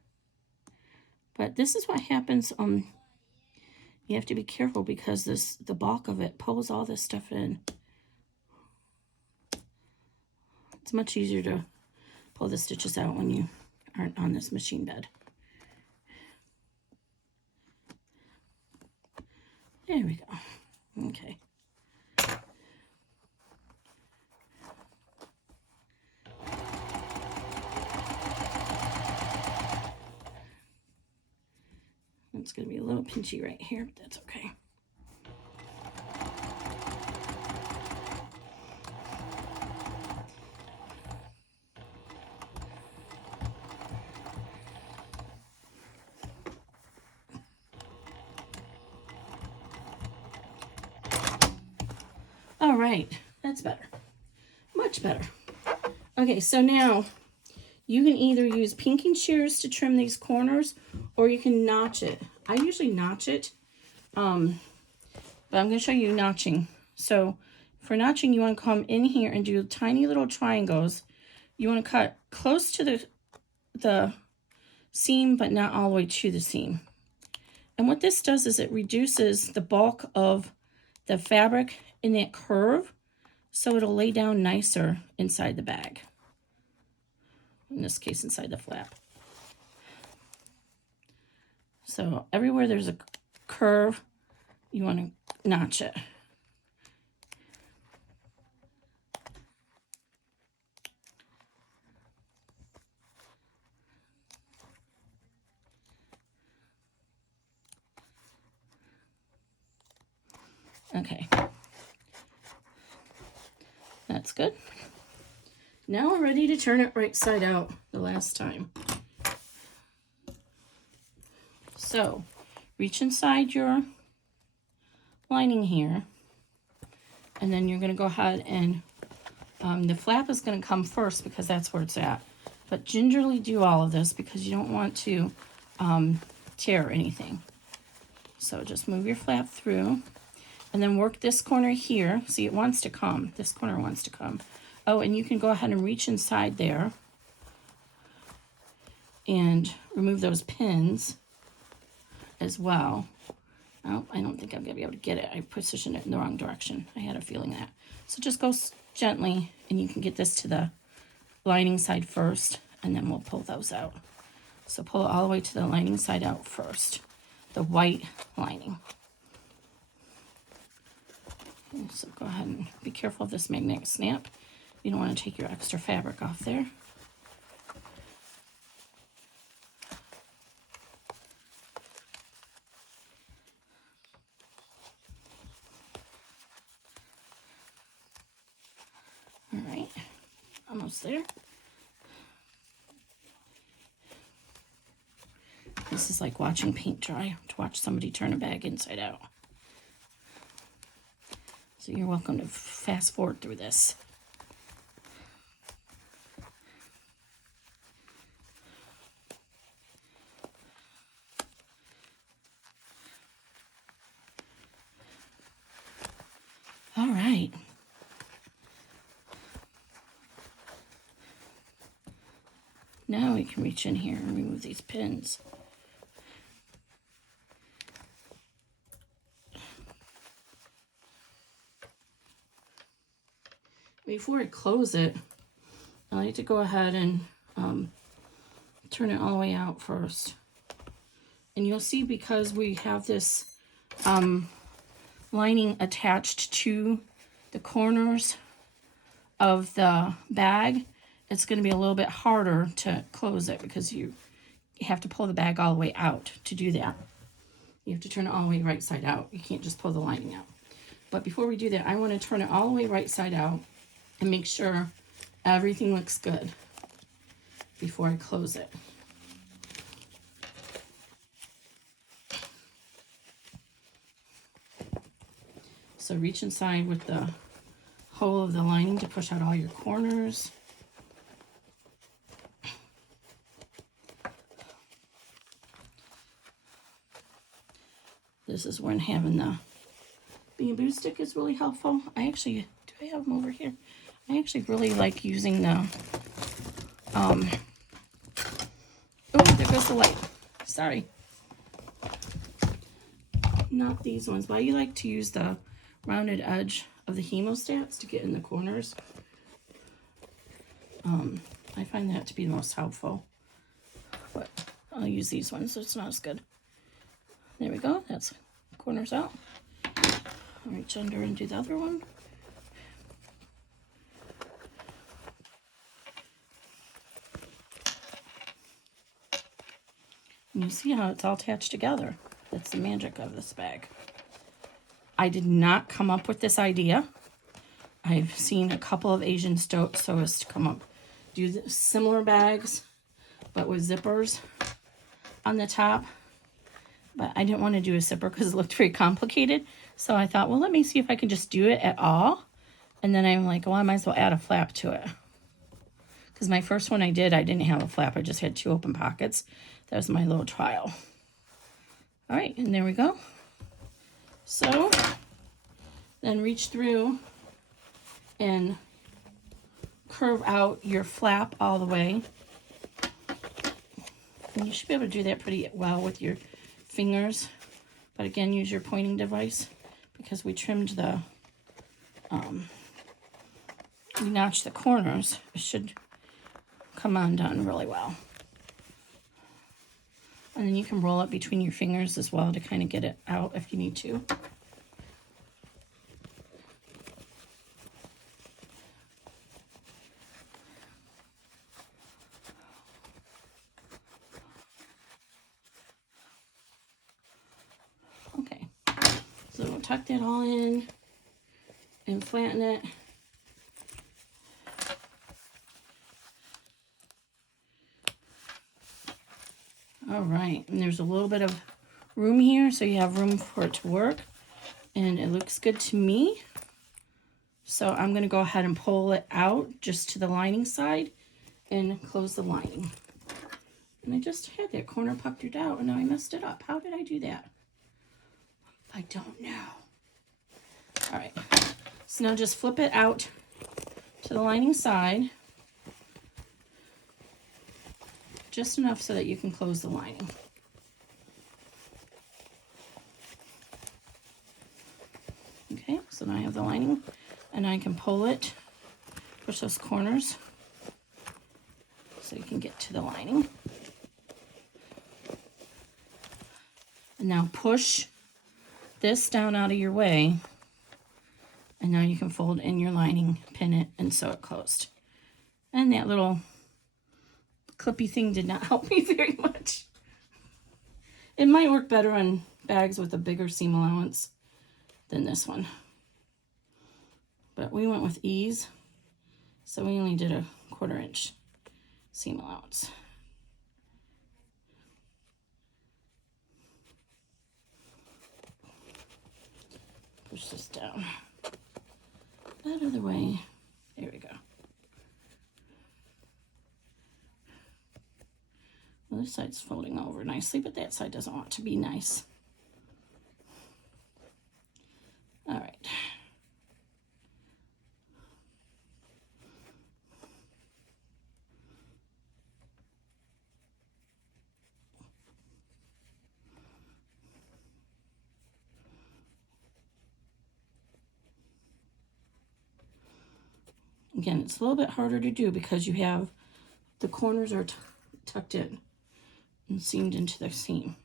But this is what happens. You have to be careful because the bulk of it pulls all this stuff in. It's much easier to pull the stitches out when you aren't on this machine bed. There we go. Okay. It's going to be a little pinchy right here, but that's okay. All right, that's better. Much better. Okay, so now you can either use pinking shears to trim these corners, or you can notch it. I usually notch it, but I'm going to show you notching. So for notching, you want to come in here and do tiny little triangles. You want to cut close to the seam, but not all the way to the seam. And what this does is it reduces the bulk of the fabric in that curve, so it'll lay down nicer inside the bag. In this case, inside the flap. So everywhere there's a curve, you want to notch it. Okay. That's good. Now we're ready to turn it right side out the last time. So reach inside your lining here, and then you're going to go ahead and the flap is going to come first because that's where it's at. But gingerly do all of this because you don't want to tear anything. So just move your flap through and then work this corner here. See, it wants to come. This corner wants to come. Oh, and you can go ahead and reach inside there and remove those pins as well. Oh, I don't think I'm going to be able to get it. I positioned it in the wrong direction. I had a feeling that. So just go gently, and you can get this to the lining side first, and then we'll pull those out. So pull it all the way to the lining side out first, the white lining. Okay, so go ahead and be careful of this magnetic snap. You don't want to take your extra fabric off there. All right, almost there. This is like watching paint dry, to watch somebody turn a bag inside out. So you're welcome to fast forward through this. All right. Now we can reach in here and remove these pins. Before I close it, I like to go ahead and turn it all the way out first. And you'll see, because we have this lining attached to the corners of the bag, it's going to be a little bit harder to close it because you have to pull the bag all the way out to do that. You have to turn it all the way right side out. You can't just pull the lining out. But before we do that, I want to turn it all the way right side out and make sure everything looks good before I close it. So reach inside with the hole of the lining to push out all your corners. This is when having the bamboo stick is really helpful. Do I have them over here? I actually really like using the, oh, there goes the light. Sorry. Not these ones, but I like to use the rounded edge of the hemostats to get in the corners. I find that to be the most helpful, but I'll use these ones so it's not as good. There we go, that's corners out. I'll reach under and do the other one. And you see how it's all attached together. That's the magic of this bag. I did not come up with this idea. I've seen a couple of Asian sewists come up, do similar bags, but with zippers on the top. But I didn't want to do a zipper because it looked very complicated. So I thought, well, let me see if I can just do it at all. And then I'm like, well, I might as well add a flap to it. Because my first one I didn't have a flap. I just had 2 open pockets. That was my little trial. All right, and there we go. So then reach through and curve out your flap all the way. And you should be able to do that pretty well with your fingers. But again, use your pointing device because we trimmed the, we notched the corners. It should come undone really well. And then you can roll it between your fingers as well to kind of get it out if you need to. Okay, so we'll tuck that all in and flatten it. All right, and there's a little bit of room here, so you have room for it to work, and it looks good to me. So I'm going to go ahead and pull it out just to the lining side and close the lining. And I just had that corner puckered out, and now I messed it up. How did I do that? I don't know. All right, so now just flip it out to the lining side. Just enough so that you can close the lining. Okay, so now I have the lining and I can pull it, push those corners so you can get to the lining. And now push this down out of your way. And now you can fold in your lining, pin it, and sew it closed. And that little clippy thing did not help me very much. It might work better on bags with a bigger seam allowance than this one. But we went with ease, so we only did a 1/4 inch seam allowance. Push this down out of the way. There we go. Well, this side's folding over nicely, but that side doesn't want to be nice. All right. Again, it's a little bit harder to do because you have the corners are tucked in and seamed into the seam.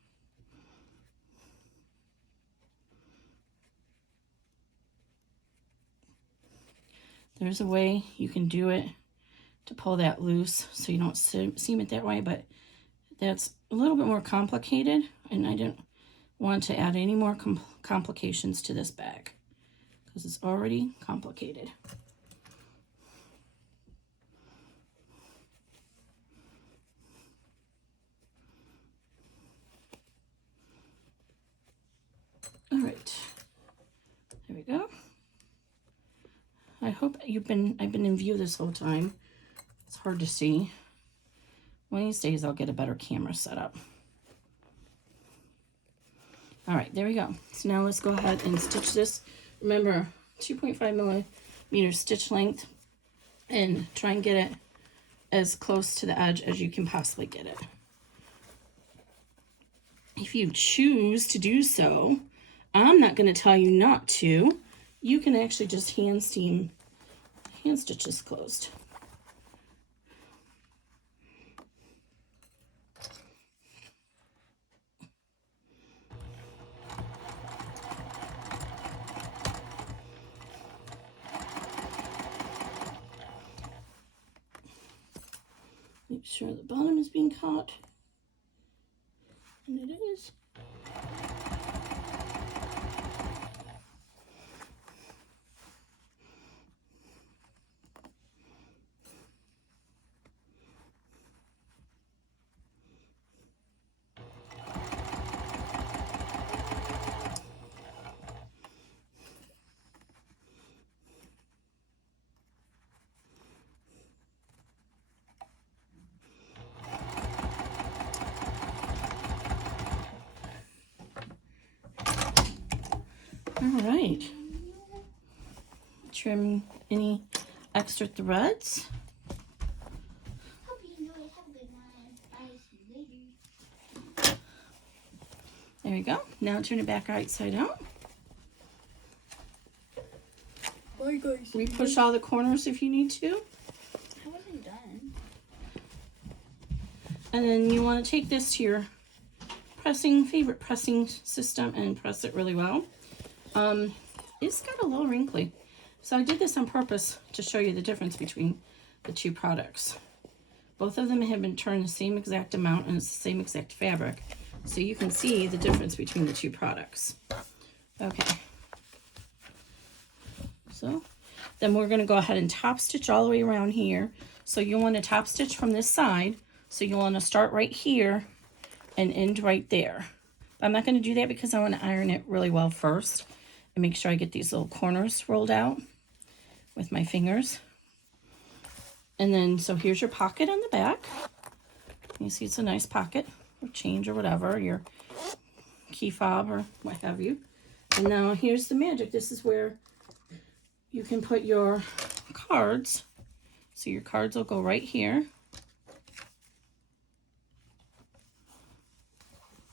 There's a way you can do it to pull that loose so you don't seam it that way, but that's a little bit more complicated, and I didn't want to add any more complications to this bag because it's already complicated. All right, there we go. I hope I've been in view this whole time. It's hard to see. One of these days I'll get a better camera set up. All right, there we go. So now let's go ahead and stitch this. Remember, 2.5 millimeter stitch length, and try and get it as close to the edge as you can possibly get it. If you choose to do so, I'm not going to tell you not to. You can actually just hand stitch this closed. Make sure the bottom is being caught. And it is. All right. Trim any extra threads. There we go. Now turn it back right side out. Re-push all the corners if you need to. I wasn't done. And then you want to take this to your favorite pressing system and press it really well. It's got a little wrinkly. So I did this on purpose to show you the difference between the two products. Both of them have been turned the same exact amount and it's the same exact fabric. So you can see the difference between the two products. Okay. So then we're going to go ahead and top stitch all the way around here. So you want to top stitch from this side. So you want to start right here and end right there. But I'm not going to do that because I want to iron it really well first and make sure I get these little corners rolled out with my fingers. And then, so here's your pocket on the back. You see it's a nice pocket or change or whatever, your key fob or what have you. And now here's the magic. This is where you can put your cards. So your cards will go right here.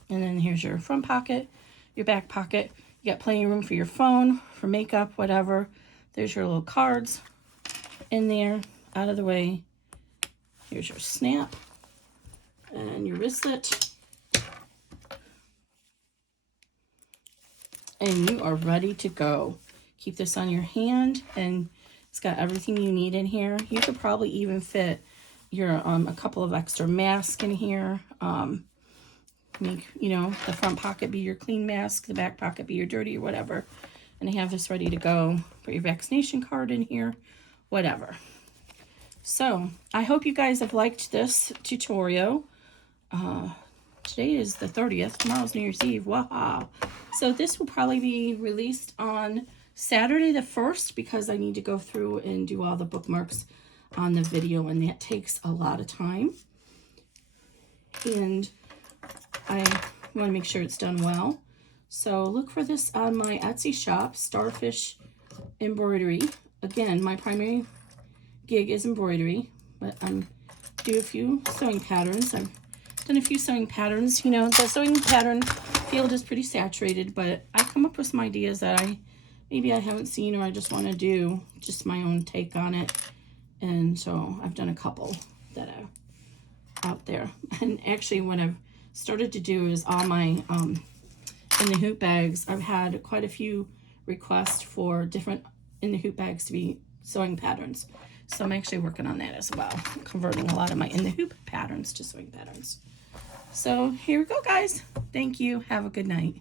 And then here's your front pocket, your back pocket. You got plenty of room for your phone, for makeup, whatever. There's your little cards in there, out of the way. Here's your snap and your wristlet. and you are ready to go. Keep this on your hand, and it's got everything you need in here. You could probably even fit your a couple of extra masks in here. Make, you know, the front pocket be your clean mask, the back pocket be your dirty or whatever. And I have this ready to go. Put your vaccination card in here, whatever. So I hope you guys have liked this tutorial. Today is the 30th. Tomorrow's New Year's Eve. Wow. So this will probably be released on Saturday the 1st because I need to go through and do all the bookmarks on the video, and that takes a lot of time. And I want to make sure it's done well. So look for this on my Etsy shop, Starfish Embroidery. Again, my primary gig is embroidery, but I'm do a few sewing patterns. I've done a few sewing patterns. You know, the sewing pattern field is pretty saturated, but I come up with some ideas that maybe I haven't seen, or I just want to do just my own take on it. And so I've done a couple that are out there. And actually what I've started to do is all my in the hoop bags, I've had quite a few requests for different in the hoop bags to be sewing patterns. So I'm actually working on that as well, converting a lot of my in the hoop patterns to sewing patterns. So here we go, guys. Thank you. Have a good night.